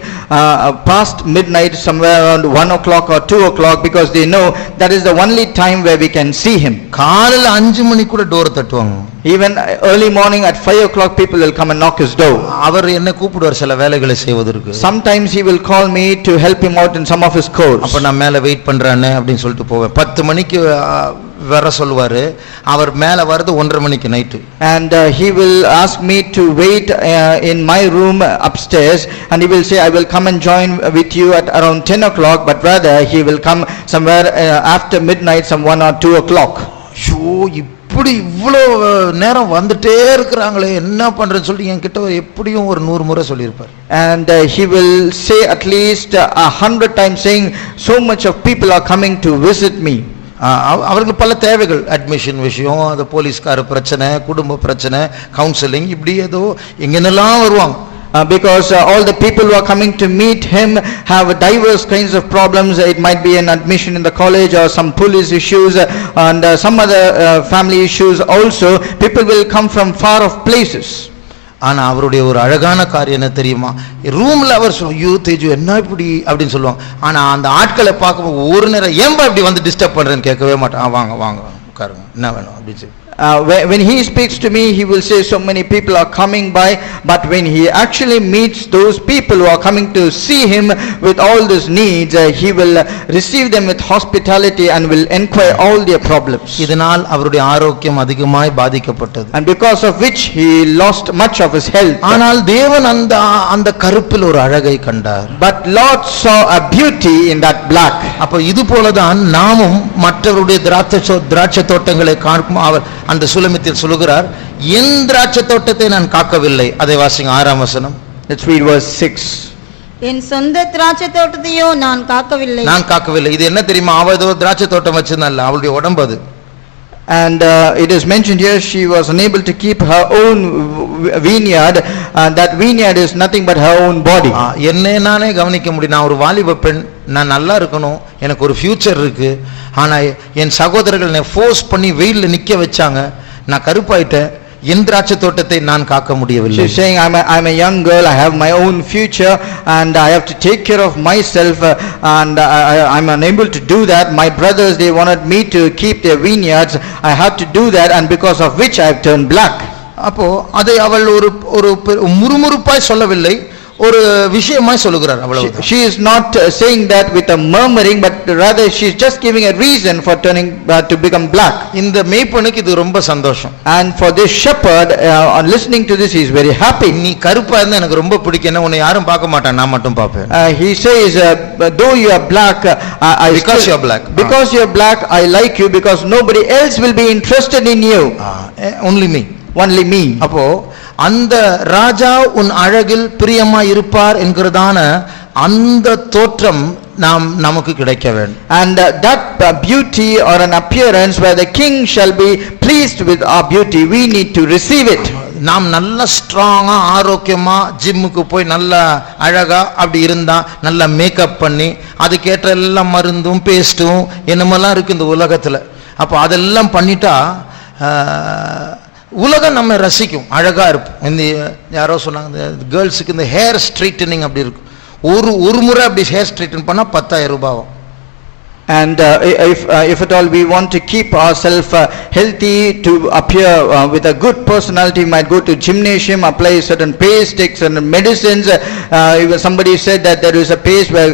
past midnight, somewhere around 1 o'clock or 2 o'clock, because they know that is the only time where we can see him. காலையில 5 மணிக்கு கூட door தட்டுவாங்க. Even early morning at 5 o'clock, people will come and knock his door. அவர் என்ன கூப்பிடுவார் சில வேலைகளை செய்வதற்கு. Sometimes he will call me to help him out in some of his chores. அப்ப நான் மேல வெயிட் பண்றேன்னு அப்படின்னு சொல்லிட்டு போவேன். 10 மணிக்கு வர சொல்வாரு, அவர் மேல வரது 1:30 மணிக்கு night. And he will ask me to wait in my room upstairs, and he will say I will come and join with you at around 10 o'clock, but rather he will come somewhere after midnight, some 1 or 2 o'clock. Show இப்படி இவ்வளோ நேரம் வந்துட்டே இருக்கிறாங்களே என்ன பண்றேன்னு சொல்லி என்கிட்ட எப்படியும் ஒரு 100 முறை சொல்லியிருப்பார். And he will say at least 100 times, saying so much of people are coming to visit me. அவருக்கு பல தேவைகள், அட்மிஷன் விஷயம், அது போலீஸ்கார பிரச்சனை, குடும்ப பிரச்சனை, கவுன்சிலிங், இப்படி ஏதோ எங்கென்னெல்லாம் வருவாங்க. Because all the people who are coming to meet him have diverse kinds of problems. It might be an admission in the college or some police issues and some other family issues also. People will come from far off places. ஆனா அவருடைய ஒரு அழகான காரியம் என்ன தெரியுமா? ரூம்ல அவர் ஐயோ தேஜு என்ன இப்படி அப்படின்னு சொல்லுவாங்க. ஆனா அந்த ஆட்களை பார்க்கும்போது ஒரு நேரம் ஏன்பா இப்படி வந்து டிஸ்டர்ப் பண்றேன்னு கேட்கவே மாட்டான். வாங்க வாங்க உட்காருங்க, என்ன வேணும் அப்படின்னு சொல்லி. When he speaks to me, he will say so many people are coming by, but when he actually meets those people who are coming to see him with all these needs, he will receive them with hospitality and will inquire all their problems. இதனால் அவருடைய ஆரோக்கியம் அதிகமாய் பாதிக்கப்பட்டது. And because of which he lost much of his health. ஆனால் தேவன் அந்த கருப்பில் ஒரு அழகை கண்டார். But Lord saw a beauty in that black. அப்ப இது போலதான் நாமும் மற்றவருடைய திராட்சை தோட்டங்களை காக்கும் அவர் அந்த சுலமித்தில் சொல்லுகிறார், என் திராட்சை தோட்டத்தை நான் காக்கவில்லை. அதை வாசிங்க 6ஆம் வசனம். Let's read verse 6. என் சொந்த திராட்சை தோட்டத்தையோ நான் காக்கவில்லை. இது என்ன தெரியுமா? அவ திராட்சை தோட்டம் வச்சிருந்தால, அவளுடைய உடம்பு அது. And it is mentioned here she was unable to keep her own vineyard, and that vineyard is nothing but her own body. என்னை நானே கவனிக்க முடியும். நான் ஒரு வாலிப பெண், நான் நல்லா இருக்கணும், எனக்கு ஒரு ஃபியூச்சர் இருக்கு. ஆனா என் சகோதரர்கள் என்னை ஃபோர்ஸ் பண்ணி வெயில்ல நிக்க வச்சாங்க, நான் கருப்பாயிட்டேன், என் திராட்சை தோட்டத்தை நான் காக்க முடியவில்லை. She's saying I'm a young girl, I have my own future and I have to take care of myself, and I'm unable to do that. My brothers, they wanted me to keep their vineyards, I had to do that, and because of which I have turned black. அப்போ அதை அவள் ஒரு முறுமுறுப்பாய் சொல்லவில்லை, ஒரு விஷயமாய் சொல்லுகிறார். அவ்வளவு. She is not saying that with a murmuring, but rather she is just giving a reason for turning to become black. இந்த மேய்ப்பனுக்கு இது ரொம்ப சந்தோஷம். And for this shepherd, on listening to this, he is very happy. நீ கருப்பா இருந்தா எனக்கு ரொம்ப பிடிக்கும், உன்னை யாரும் பார்க்க மாட்டாங்க, நான் மட்டும் பார்ப்பேன். He says, though you are black, because you are black, because you are black, I like you, because nobody else will be interested in you. Only me. Only me. அப்போ அந்த ராஜா உன் அழகில் பிரியமாய் இருப்பார் என்கிறதான அந்த தோற்றம் நமக்கு கிடைக்க வேண்டும். And that beauty or an appearance where the king shall be pleased with our beauty, we need to receive it. நாம் நல்ல ஸ்ட்ராங்கா ஆரோக்கியமா ஜிம்முக்கு போய் நல்ல அழகா அப்படி இருந்தா, நல்ல மேக்கப் பண்ணி அதுக்கேற்ற எல்லாம் மருந்தும் பேஸ்டும் என்னமெல்லாம் இருக்கு இந்த உலகத்துல. அப்போ அதெல்லாம் பண்ணிட்டா உலகம் நம்ம ரசிக்கும், அழகா இருப்போம். இந்த யாரோ சொன்னாங்க கேர்ள்ஸுக்கு இந்த ஹேர் ஸ்ட்ரைட்டனிங் அப்படி இருக்கும், ஒரு முறை அப்படி ஹேர் ஸ்ட்ரைட்டன் பண்ணா 10,000 ரூபாய். And if at all we want to keep ourselves healthy, to appear with a good personality, might go to gymnasium, apply certain paste, take certain medicines. Even somebody said that there is a paste where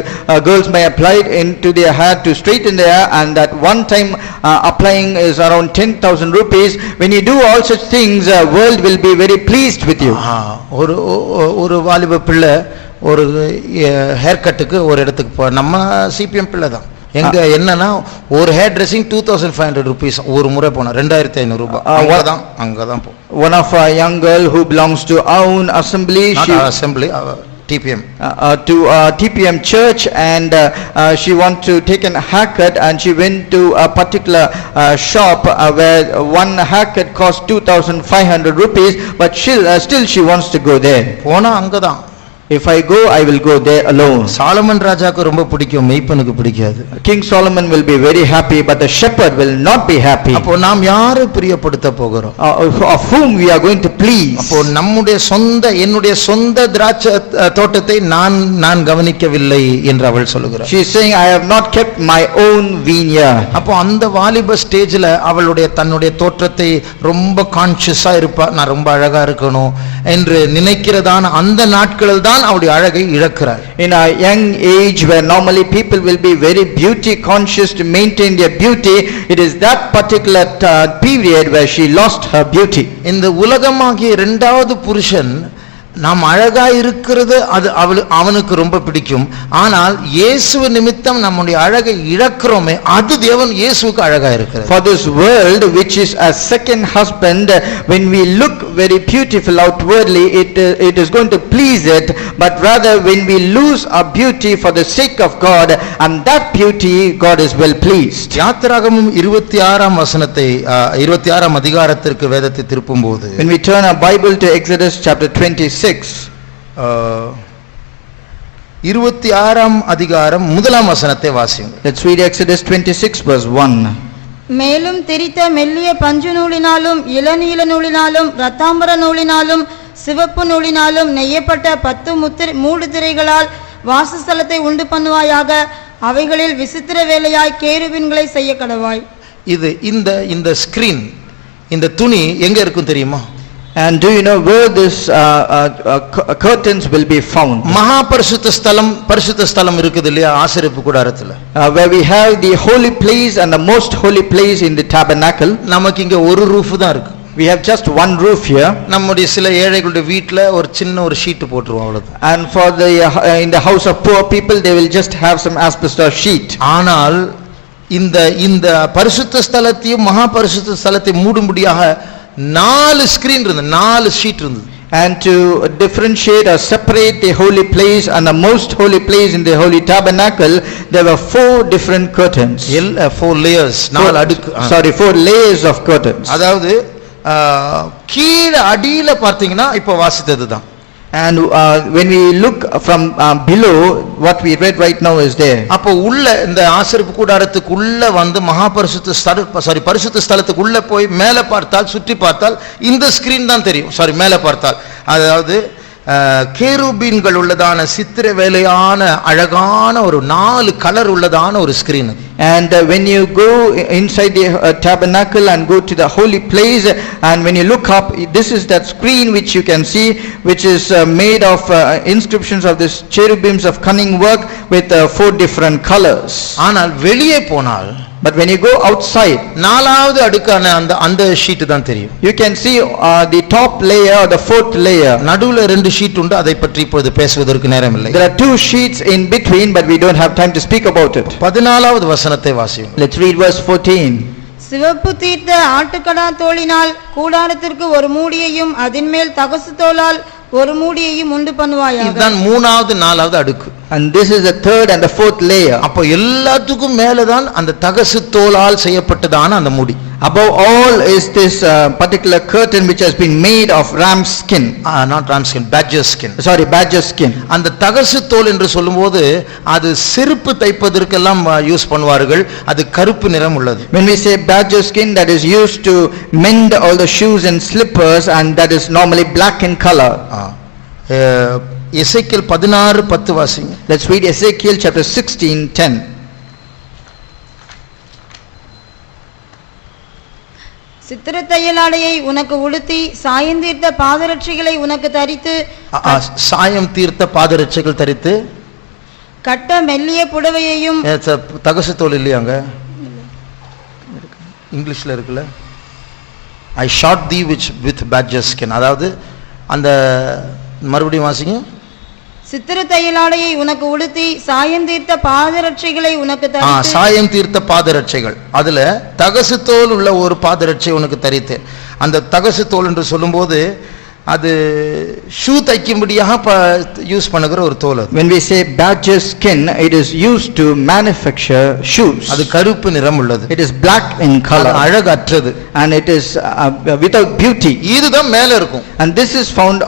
girls may apply it into their hair to straighten their hair, and that one time applying is around 10,000 rupees. When you do all such things, world will be very pleased with you. ஒரு வாலிப பிள்ளை ஒரு hair கட்டுக்கு ஒரு இடத்துக்கு போ, நம்ம CPM பிள்ளை தான். எங்க என்னன்னா ஒரு ஹேர் ட்ரெஸ்ஸிங் 2500 rupees ஒரு முறை போனா 2500 ரூபாய். அங்கதான் போ. One of a young girl who belongs to our own assembly, TPM, to TPM church, and she want to take a haircut, and she went to a particular shop where one haircut cost 2500 rupees, but still she wants to go there. போனா அங்கதான். If I go, I will go there alone. Solomon ராஜாக்கு ரொம்ப பிடிக்கும், மேய்ப்பனுக்கு பிடிக்காது. King Solomon will be very happy, but the shepherd will not be happy. அப்போ நாம் யாரை பிரியப்படுத்த போகிறோம்? Of whom we are going to please? அப்போ என்னுடைய சொந்த திராட்சை தோட்டத்தை நான் கவனிக்கவில்லை என்று அவள் சொல்லுகிறாள். She is saying, I have not kept my own vineyard. அப்போ அந்த வாலிப ஸ்டேஜ்ல தன்னுடைய தோற்றத்தை ரொம்ப கான்ஷியஸா இருப்பா, நான் ரொம்ப அழகா இருக்கணும் என்று நினைக்கிறதான அந்த நாட்களில் தான் அவளுடைய அழகை இழக்கிறாள். In a young age where normally people will be very beauty conscious to maintain their beauty, it is that particular period where she lost her beauty. இந்த உலகமாகிய இரண்டாவது புருஷன் நாம் அழகா இருக்கிறது அது அவனுக்கு ரொம்ப பிடிக்கும். ஆனால் இயேசு நிமித்தம் நம்முடைய அழகை இழக்கிறோமே, அது தேவன் இயேசுவுக்கு அழகா இருக்கிறது. For this world which is a second husband, when we look very beautiful outwardly, it is going to please it, but rather when we lose our beauty for the sake of God, and that beauty God is well pleased. யாத்திராகமம் 26ஆம் வசனத்தை 26ஆம் அதிகாரத்திற்கு வேதத்தை திருப்பும்போது, when we turn our Bible to Exodus chapter 26, 26ஆம் அதிகாரம் 1ஆம் வசனத்தை வாசியுங்கள். Let's read Exodus 26 verse 1. மேலும் திரித்த மெல்லிய பஞ்சு நூலினாலும் இளநீல நூலினாலும் இரத்தாம்பர நூலினாலும் சிவப்பு நூலினாலும் நெய்யப்பட்ட 10 மூடு திரைகளால் வாசஸ்தலத்தை உண்டு பண்ணுவாயாக. அவைகளில் விசித்திர வேலையாய் கேருபீன்களை செய்ய கடவாய். இது இந்த ஸ்கிரீன், இந்த துணி எங்க இருக்கும் தெரியுமா? And do you know where this curtains will be found? மகா பரிசுத்த ஸ்தலம் இருக்குது இல்லையா ஆசரிப்பு கூடாரத்துல. Where we have the holy place and the most holy place in the tabernacle. நமக்கு இங்க ஒரு ரூஃப் தான் இருக்கு. We have just one roof here. நம்முடைய சில ஏழைகளுடைய வீட்ல ஒரு சின்ன ஒரு ஷீட் போட்டுருவோம் அவ்வளவுதான். And for the in the house of poor people they will just have some asbestos sheet. ஆனால் இந்த பரிசுத்த ஸ்தலத்தையும் மகா பரிசுத்த ஸ்தலத்தை மூடும்படியாக 4 ஸ்கிரீன் இருந்தது, 4 ஷீட் இருந்தது. And to differentiate or separate the holy place and the most holy place in the holy tabernacle, there were 4 different curtains. 4 layers, 4 அடுக்கு. 4 layers of curtains. அதாவது கீழ அடியில பார்த்தீங்கன்னா இப்ப வாசித்தது தான். And when we look from below, what we read right now is there. அப்போ உள்ள இந்த ஆசரிப்பு கூடாரத்துக்கு உள்ள வந்து மகா பரிசுத்த ஸ்தலத்துக்கு உள்ள போய் மேலே பார்த்தால், சுற்றி பார்த்தால் இந்த ஸ்கிரீன் தான் தெரியும். மேலே பார்த்தால் அதாவது கேருபீன்கள் உள்ளதான சித்திர வேலையான அழகான ஒரு 4 கலர் உள்ளதான ஒரு screen. And when you go inside the tabernacle and go to the holy place, and when you look up, this is that screen which you can see, which is made of inscriptions of this cherubims of cunning work with 4 different colors. ஆனால் வெளியே போனால், but when you go outside, 4வது அடுக்கான அந்த sheet தான் தெரியும். you can see the top layer or the 4th layer. நடுவுல 2 sheet உண்டு, அதை பற்றி இப்போது பேசுவதற்கு நேரம் இல்லை. There are 2 sheets in between, but we don't have time to speak about it. 14வது வசனத்தை வாசியுங்கள். Let's read verse 14. சிவப்பு தீர்த்த ஆட்டுக்கடா தோலினால் கூடாரத்திற்கு ஒரு மூடியையும் அதின்மேல் தகசு தோலால் ஒரு மூடியையும் உண்டு பண்ணுவாயாக. இதுதான் 3வது 4வது அடுக்கு. And this is the 3rd and the 4th layer. அப்போ எல்லாத்துக்கும் மேல தான் அந்த தகசு தோலால் செய்யப்பட்டதான அந்த மூடி. Above all is this particular curtain which has been made of ram's skin. Not ram skin, badger skin. Sorry, badger skin. அந்த தகசு தோல் என்று சொல்லும்போது அது செருப்பு தைப்பதற்கெல்லாம் யூஸ் பண்ணுவார்கள். அது கருப்பு நிறம் உள்ளது. When we say badger skin, that is used to mend all the shoes and slippers, and that is normally black in color. எசேக்கியேல் 16:10 வாசிங்க. Let's read Ezekiel chapter 16:10. சித்திர தையலாடையை உனக்கு உடுத்தி சாயந்தீர்த்த பாதரட்சிகளை உனக்கு தரித்து, சாயம் தீர்த்த பாதரட்சிகள் தரித்து, கட்ட மெல்லிய புடவையையும். தகசு தோல் இல்லையாங்க, இங்கிலீஷ்ல இருக்குல்ல, I shot the with badger skin. அதாவது அந்த மறுபடியும் வாசிங்க. சித்திர தையலாடையை உனக்கு உடுத்தி சாயம் தீர்த்த பாதரட்சைகளை உனக்கு தரித்து. சாயம் தீர்த்த பாதரட்சைகள், அதுல தகசு தோல் உள்ள ஒரு பாதரட்சை உனக்கு தரித்து. அந்த தகசு தோல் என்று சொல்லும்போது அது ஷூ தைக்கும்படியாக யூஸ் பண்ணுகிற ஒரு தோல். When we say badger skin, it is used to manufacture shoes. அது கருப்பு நிறம் உள்ளது. It is black in color. அழகற்றது. And it is without beauty. இதுதான் மேல இருக்கும். And this is found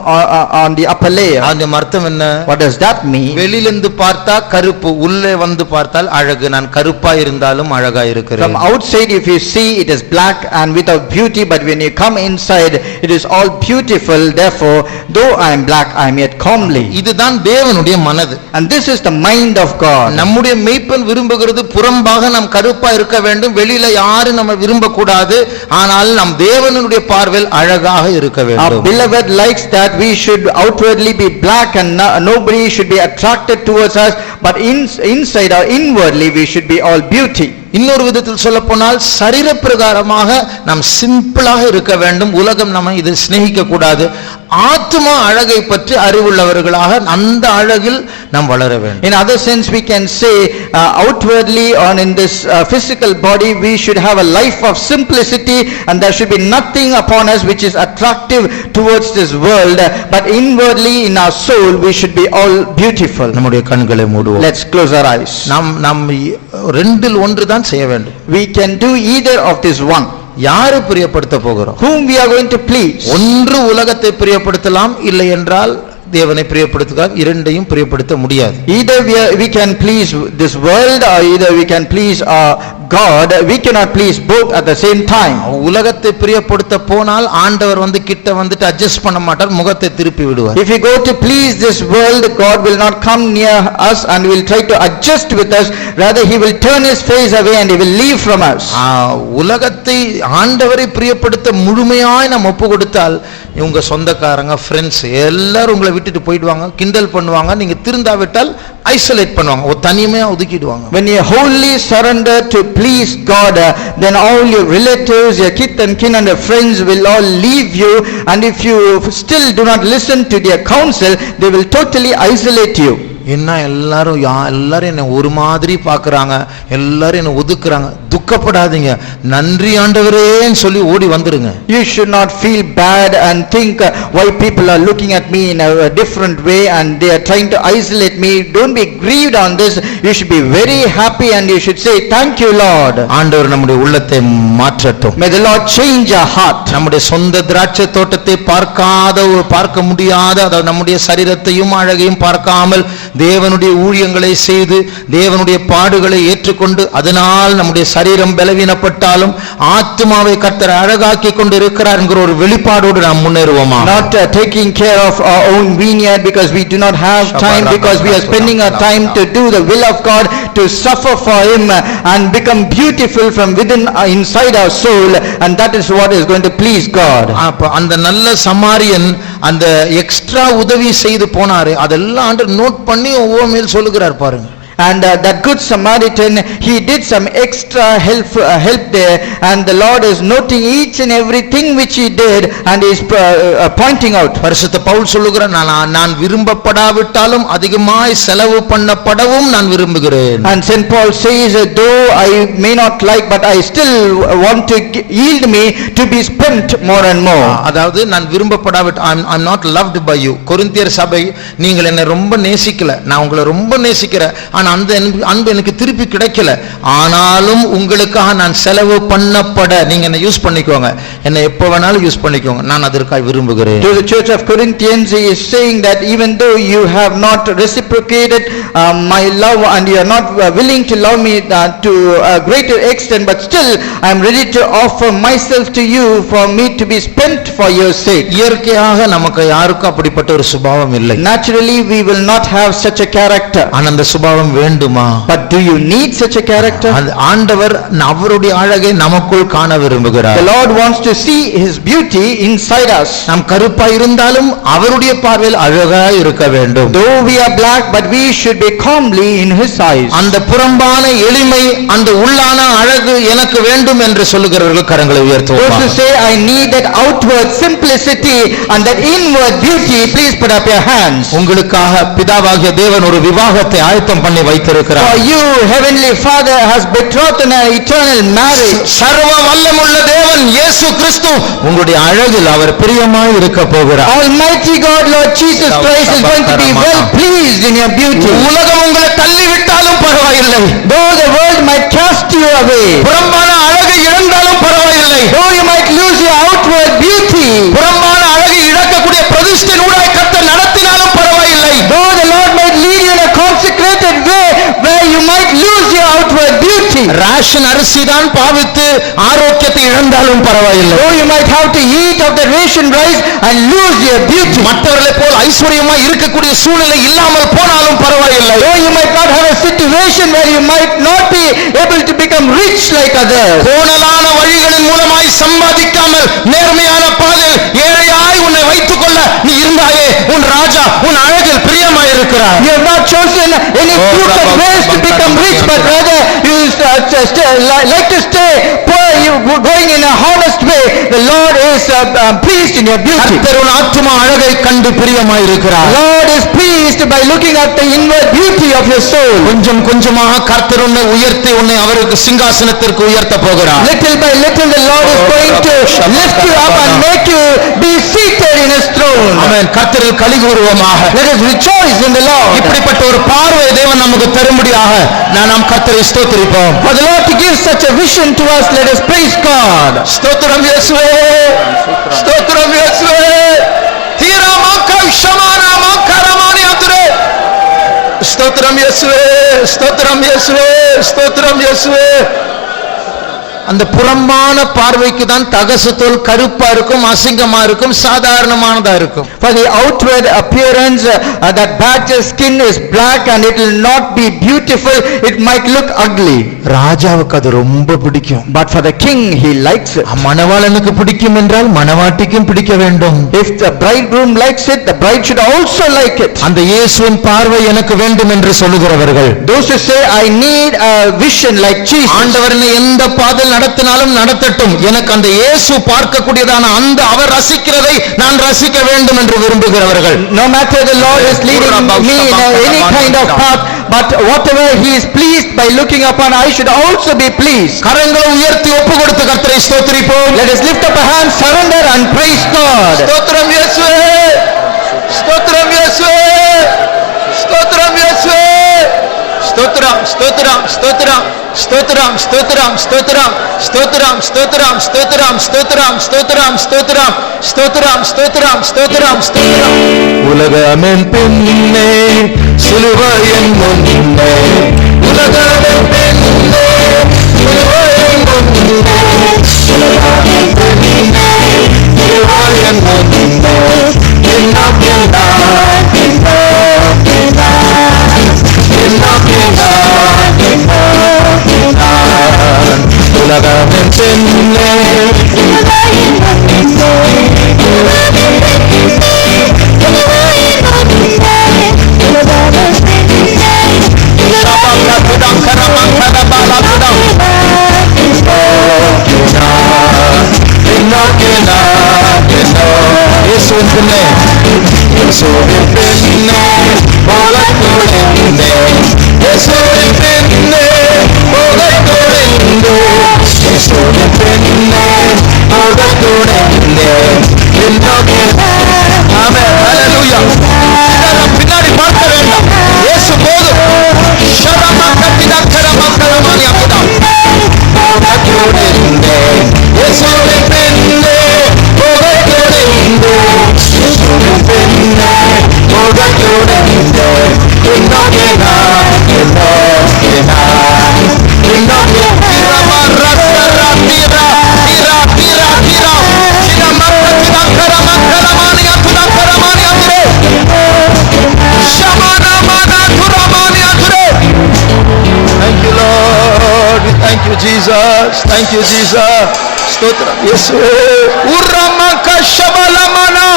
on the upper layer. அந்த அர்த்தம் என்ன? What does that mean? வெளியிலிருந்து பார்த்தா கருப்பு, உள்ளே வந்து பார்த்தால் அழகு. நான் கருப்பா இருந்தாலும் அழகா இருக்கிறேன். From outside if you see it is black and without beauty, but when you come inside it is all beautiful. Therefore, though I am black, I am yet comely. இதுதான் தேவனுடைய மனது. And this is the mind of God. நம்முடைய மேய்ப்பன் விரும்புகிறது புறம்பாக நாம் கருப்பா இருக்க வேண்டும், வெளியில யாரும் நம்ம விரும்ப கூடாது. ஆனால் நம் தேவனுடைய பார்வையில் அழகாக இருக்க வேண்டும். Our beloved likes that we should outwardly be black and nobody should be attracted towards us, but inside or inwardly we should be all beauty. இன்னொரு விதத்தில் சொல்ல போனால் சரீர பிரகாரமாக நாம் சிம்பிளாக இருக்க வேண்டும். உலகம் நம்ம இதை சிநேகிக்க கூடாது. ஆத்மா அழகை பற்றி அறிவுள்ளவர்களாக அந்த அழகில் நாம் வளர வேண்டும். In other sense we can say outwardly on in this physical body we should have a life of simplicity, and there should be nothing upon us which is attractive towards this world, but inwardly in our soul we should be all beautiful. நம்முடைய கண்களை மூடுவோம். Let's close our eyes. நாம் ரெண்டில் ஒன்று தான் செய்ய வேண்டும். We can do either of this one. யாரை பிரியப்படுத்த போகிறோம்? Whom we are going to please? ஒன்று உலகத்தை பிரியப்படுத்தலாம், இல்லை என்றால் தேவனை பிரியப்படுத்தலாம். இரண்டையும் பிரியப்படுத்த முடியாது. Either we can please this world or either we can please God, we cannot please both at the same time. உலகத்தை பிரியப்படுத்த போனால் ஆண்டவர் வந்து கிட்ட வந்துட்டு அட்ஜஸ்ட் பண்ண மாட்டார், முகத்தை திருப்பி விடுவார். If we go to please this world, God will not come near us and will try to adjust with us. Rather, he will turn his face away and he will leave from us. உலகத்தை ஆண்டவரை பிரியப்படுத்த முழுமையாய் நாம் ஒப்பு கொடுத்தால் உங்க சொந்தக்காரங்க, friends எல்லாரும் உங்களை விட்டுட்டு போயிடுவாங்க, கிண்டல் பண்ணுவாங்க. நீங்க திருந்தாவிட்டால் ஐசோலேட் பண்ணுவாங்க, ஒரு தனிமையா ஒதுக்கிடுவாங்க. When you wholly surrender to please God, then all your relatives, your kith and kin and your friends will all leave you, and if you still do not listen to their counsel, they will totally isolate you. என்ன எல்லாரும் என்னை ஒரு மாதிரி பார்க்கறாங்க, எல்லாரும் என்னை ஒதுக்குறாங்க. துக்கப்படாதீங்க, நன்றி ஆண்டவரேன்னு சொல்லி ஓடி வந்துருங்க. You should not feel bad and think why people are looking at me in a different way and they are trying to isolate me. Don't be grieved on this. You should be very happy and you should say thank you Lord. ஆண்டவர் நம்முடைய உள்ளத்தை மாற்றட்டும். May the Lord change our heart. நம்முடைய சொந்த திராட்சை தோட்டத்தை பார்க்க முடியாத, அதாவது நம்முடைய சரீரத்தையும் அழகையும் பார்க்காமல் தேவனுடைய ஊழியங்களை செய்து தேவனுடைய பாடுகளை ஏற்றுக்கொண்டு அதனால் நம்முடைய சரீரம் பலவீனப்பட்டாலும் ஆத்துமாவை கர்த்தர் அழகாக்கி கொண்டு இருக்கிறார் என்கிற ஒரு வெளிப்பாடோடு நாம் முன்னேறுவோமா? Not taking care of our own vineyard because we do not have time, because we are spending our time to do the will of God, to suffer for him and become beautiful from within inside our soul, and that is what is going to please God. அந்த நல்ல சமாரியன் அந்த extra உதவி செய்து போனாரு, அதெல்லாம் ஆண்டவர் note பண்ணி ஓமையில் சொல்லுகிறார் பாருங்க. And that good Samaritan, he did some extra help there, and the Lord is noting each and everything which he did and is pointing out. பரிசுத்த பவுல் சொல்லுகிறார், நான் விரும்பப்படாவிட்டாலும் அதிகமாய் செலவு பண்ணப்படவும் நான் விரும்புகிறேன். And St. Paul says, though I may not like, but I still want to yield me to be spent more and more. அதாவது நான் I'm not loved by you. கொரிந்தியர் சபை, நீங்கள் என்னை ரொம்ப நேசிக்கல, நான் உங்களை ரொம்ப நேசிக்கிறேன், ஆனா அந்த அன்பு எனக்கு திருப்பி கிடைக்கல, ஆனாலும் உங்களுக்காக நான் செலவு பண்ணப்பட நீங்க என்ன யூஸ் பண்ணிக்கோங்க, என்ன எப்ப வேணாலும் யூஸ் பண்ணிக்கோங்க, நான் அதற்காக விரும்புகிறேன். To the church of Corinthians he is saying that even though you have not reciprocated my love and you are not willing to love me to a greater extent, but still I am ready to offer myself to you for me to be spent for your sake. இயற்கையாக நமக்கு யாருக்கும் அப்படிப்பட்ட ஒரு சுபாவம் இல்லை. Naturally we will not have such a character. அந்த சுபாவம் வேண்டுமா? But do you need such a character? ஆண்டவர் அவருடைய அழகை நமக்குள் காண விரும்புகிறார். The Lord wants to see his beauty inside us. நாம் கருப்பா இருந்தாலும் அவருடைய பார்வையில் அழகாய் இருக்க வேண்டும். Though we are black, but we should be comely in his eyes. அந்த புறம்பான எளிமை, அந்த உள்ளான அழகு எனக்கு வேண்டும் என்று சொல்லுகிறவர்கள் கரங்களை உயர்த்துவோம். Those who say I need that outward simplicity and that inward beauty, please put up your hands. உங்களுக்காக பிதாவாகிய தேவன் ஒரு விவாகத்தை ஆயத்தம் பண்ணி வைத்திருக்கிறார். For you heavenly Father has betrothed in an eternal marriage. சர்வ வல்லமுள்ள தேவன் இயேசு கிறிஸ்து உங்களுடைய அழகில் அவர் பிரியமாய் இருக்க போகிறார். Almighty God Lord Jesus Christ is going to be well pleased in your beauty. உலகம் உங்களை தள்ளிவிட்டாலும் பரவாயில்லை, though the world might cast you away, புறம்பான அழகை இழந்தாலும் பரவாயில்லை, though you might lose your outward beauty, புறம்பான அழகை இழக்கக்கூடிய பிரதிஷ்டையின் ஊடாய் கர்த்தர் நடத்தினாலும் பரவாயில்லை, though the Lord might lead you in a consecrated way where you might lose your outward beauty, ration அரிசி தான் பாவித்து ஆரோக்கியத்தை இழந்தாலும் பரவாயில்லை, though you might have to eat of the ration rice and lose your beauty, மற்றவர்களை போல் ஐஸ்வர்யமா இருக்கக்கூடிய சூழ்நிலை இல்லாமல் போனாலும் பரவாயில்லை, though you might not have a situation where you might not be able to become rich like others, கோணலான வழிகளின் மூலமாய் சம்பாதிக்காமல் நேர்மையான பாதையில் ஏழையாய் உன்னை வைத்துக் கொள்ள நீ இருந்தாயே, உன் ராஜா உன் அழகில் பிரியமாய் இருக்கிறார். You have not chosen any crooked ways to become rich, but rather you like to stay poor, you going in a honest way. The Lord is pleased in your beauty. கர்த்தர் உன் ஆத்தும அழகை கண்டு பிரியமாய் இருக்கிறார். Lord is pleased by looking at the inward beauty of your soul. கொஞ்சம் கொஞ்சமாக கர்த்தர் உன்னை உயர்த்தி உன்னை அவருக்கு சிங்காசனத்திற்கு உயர்த்த போகிறார். Little by little the Lord is going to lift you up and make you be seated in his throne. ஆமென். கர்த்தரில் களி கூறுவோமாக. Let us rejoice in the Lord. இப்படிப்பட்ட ஒரு பார்வை தேவன் நமக்கு தரும்படியாக நாம் கர்த்தரை ஸ்தோத்திரிப்போம். For the Lord to give such a vision to us, let us praise God. ஸ்தோத்திரம் இயேசுவே, ஸ்தோத்திரம் இயேசுவே. தீராமாக்கா ஷமானாமாக்கா ரமானியாதுரே. ஸ்தோத்திரம் இயேசுவே, ஸ்தோத்திரம் இயேசுவே, ஸ்தோத்திரம் இயேசுவே. அந்த புறம்பான பார்வைக்கு தான் தகசு தோல் கருப்பா இருக்கும், அசிங்கமா இருக்கும், சாதாரணமானதா இருக்கும். For the outward appearance, that badger's skin is black and it will not be beautiful, it might look ugly. ராஜாவுக்கு அது ரொம்ப பிடிக்கும். But for the king, he likes it. மணவாளனுக்கு பிடிக்கும் என்றால் மணவாட்டிக்கும் பிடிக்க வேண்டும். If the bridegroom likes it, the bride should also like it. அந்த இயேசுவின் பார்வை எனக்கு வேண்டும் என்று சொல்லுகிறவர்கள், Those who say, I need a vision like Jesus. ஆண்டவர் என்னை எந்த பாதையில் நடத்தினாலும் நடத்தட்டும், எனக்கு அந்த இயேசு பார்க்கக்கூடியதான அந்த அவர் ரசிக்கிறதை நான் ரசிக்க வேண்டும் என்று விரும்புகிறவர்கள். No matter the Lord is leading me in any kind of path, but whatever he is pleased by looking upon, I should also be pleased. கரங்களை உயர்த்தி ஒப்பு கொடுத்து கர்த்தரை ஸ்தோத்திரிப்போம். Let us lift up our hands, surrender and praise God. ஸ்தோத்திரம் இயேசுவே, ஸ்தோத்திரம் இயேசுவே, ஸ்தோத்திரம் இயேசுவே, ஸ்தோத்திரம் ஸ்தோத்திரம் ஸ்தோத்திரம் ஸ்தோத்திரம் ஸ்தோத்திரம் ஸ்தோத்திரம் ஸ்தோத்திரம் ஸ்தோத்திரம் ஸ்தோத்திரம் ஸ்தோத்திரம் ஸ்தோத்திரம் ஸ்தோத்திரம் ஸ்தோத்திரம் ஸ்தோத்திரம் ஸ்தோத்திரம் ஸ்தோத்திரம். உலகமென் பின்னே சிலுவையின் முன்னே, உலகமென் பின்னே சிலுவையின் முன்னே, உலகமென் பின்னே சிலுவையின் முன்னே, எல்லாம் எல்லாம் எல்லாம் எல்லாம் உலகமென் பின்னே இயேசுவின் பின்னே, இயேசுவின் பின்னே போகத் துணிந்தேன், இயேசுவின் பின்னே போகத் துணிந்தேன், இயேசுவின் பின்னே போகத் துணிந்தேன். ஆமென், ஹல்லேலூயா. பின்னாடி பார்க்க வேண்டாம், இயேசு போதும். ஷரமக்கத்திதக்கரமக்கரமணி அமுதம் போகத் துணிந்தேன், இயேசுவின் பின்னே போகத் துணிந்தேன், இயேசுவின் பின்னே போகத் துணிந்தேன். இன்னும் என்ன Thank you, Lord. Thank you, Jesus. Thank you, Jesus. Stotram Yesu. Urramaka shabalamana.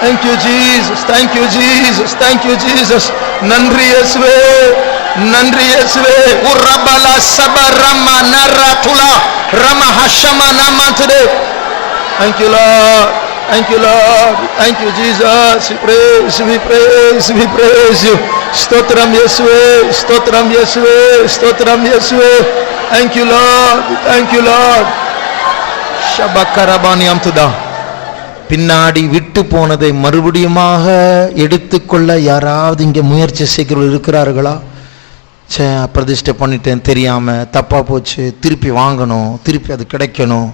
Thank you, Jesus. Thank you, Jesus. Thank you, Jesus. Nandri Yeswe. Nandri Yeswe. Urrabala sabarama naratula. Rama hashama namantade. Thank you, Lord. Thank you, Lord. Thank you, Jesus. We praise, we praise, we praise you. Stotram Yeswe. Stotram Yeswe. Stotram Yeswe. Thank you, Lord. Thank you, Lord. Shabakarabani amtuda. பின்னாடி விட்டு போனதை மறுபடியுமாக எடுத்துக்கொள்ள யாராவது இங்கே முயற்சி செய்கிறவர்கள் இருக்கிறார்களா? பிரதிஷ்டை பண்ணிட்டேன் தெரியாம, தப்பா போச்சு, திருப்பி வாங்கணும், திருப்பி அது கிடைக்கணும்.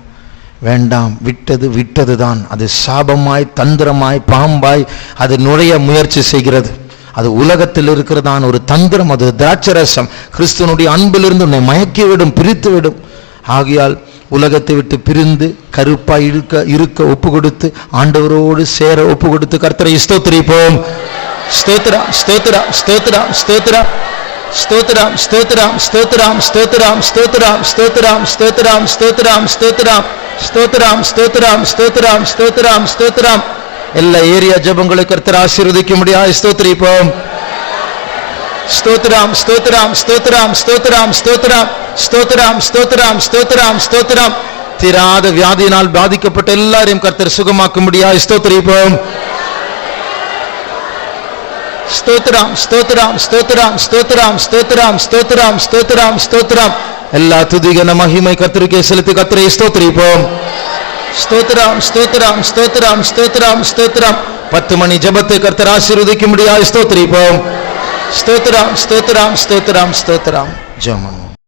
வேண்டாம், விட்டது விட்டது தான். அது சாபமாய் தந்திரமாய் பாம்பாய் அது நுழைய முயற்சி செய்கிறது. அது உலகத்தில் இருக்கிறதான ஒரு தந்திரம், அது திராட்சரசம். கிறிஸ்துவனுடைய அன்பிலிருந்து உன்னை மயக்கிவிடும், பிரித்துவிடும். ஆகையால் உலகத்தை விட்டு பிரிந்து கருப்பாய் இருக்க ஒப்பு கொடுத்து ஆண்டவரோடு சேர ஒப்பு கொடுத்து கர்த்தரை ஸ்தோத்திரிப்போம். ஸ்தோத்திரம் ஸ்தோத்திரம் ஸ்தோத்திரம் ஸ்தோத்திரம் ஸ்தோத்திரம் ஸ்தோத்திரம் ஸ்தோத்திரம் ஸ்தோத்திரம் ஸ்தோத்திரம் ஸ்தோத்திரம் ஸ்தோத்திரம் ஸ்தோத்திரம் ஸ்தோத்திரம் ஸ்தோத்திரம் ஸ்தோத்திரம் ஸ்தோத்திரம் ஸ்தோத்திரம் ஸ்தோத்திரம். எல்லா ஏரியா ஜெபங்களை கர்த்தர் ஆசீர்வதிக்க முடியாது. ஸ்தோத்திரிப்போம். ஸ்தோத்திரம் ஸ்தோத்திரம் ஸ்தோத்திரம் ஸ்தோத்திரம் ஸ்தோத்திரம் ஸ்தோத்திரம் ஸ்தோத்திரம் ஸ்தோத்திரம் ஸ்தோத்திரம். தீராத வியாதியினால் பாதிக்கப்பட்ட எல்லாரையும் கர்த்தர் சுகமாக்க முடியாது. ஸ்தோத்திரிப்போம். ஸ்தோத்திரம் ஸ்தோத்திரம் ஸ்தோத்திரம் ஸ்தோத்திரம் ஸ்தோத்திரம் ஸ்தோத்திரம் ஸ்தோத்திரம் ஸ்தோத்திரம். எல்லா துதிகன மகிமை கர்த்தருக்கே செலுத்தி கர்த்தரை ஸ்தோத்திரிப்போம். ஸ்தோத்திரம் ஸ்தோத்திரம் ஸ்தோத்திரம் ஸ்தோத்திரம் ஸ்தோத்திரம். 10 மணி ஜெபத்தை கர்த்தர் ஆசீர்வதிக்க முடியாது. ஸ்தோத்திரிப்போம். ஸ்தோத்திரம் ஸ்தோத்திரம் ஸ்தோத்திரம் ஸ்தோத்திரம். ஜெபம்.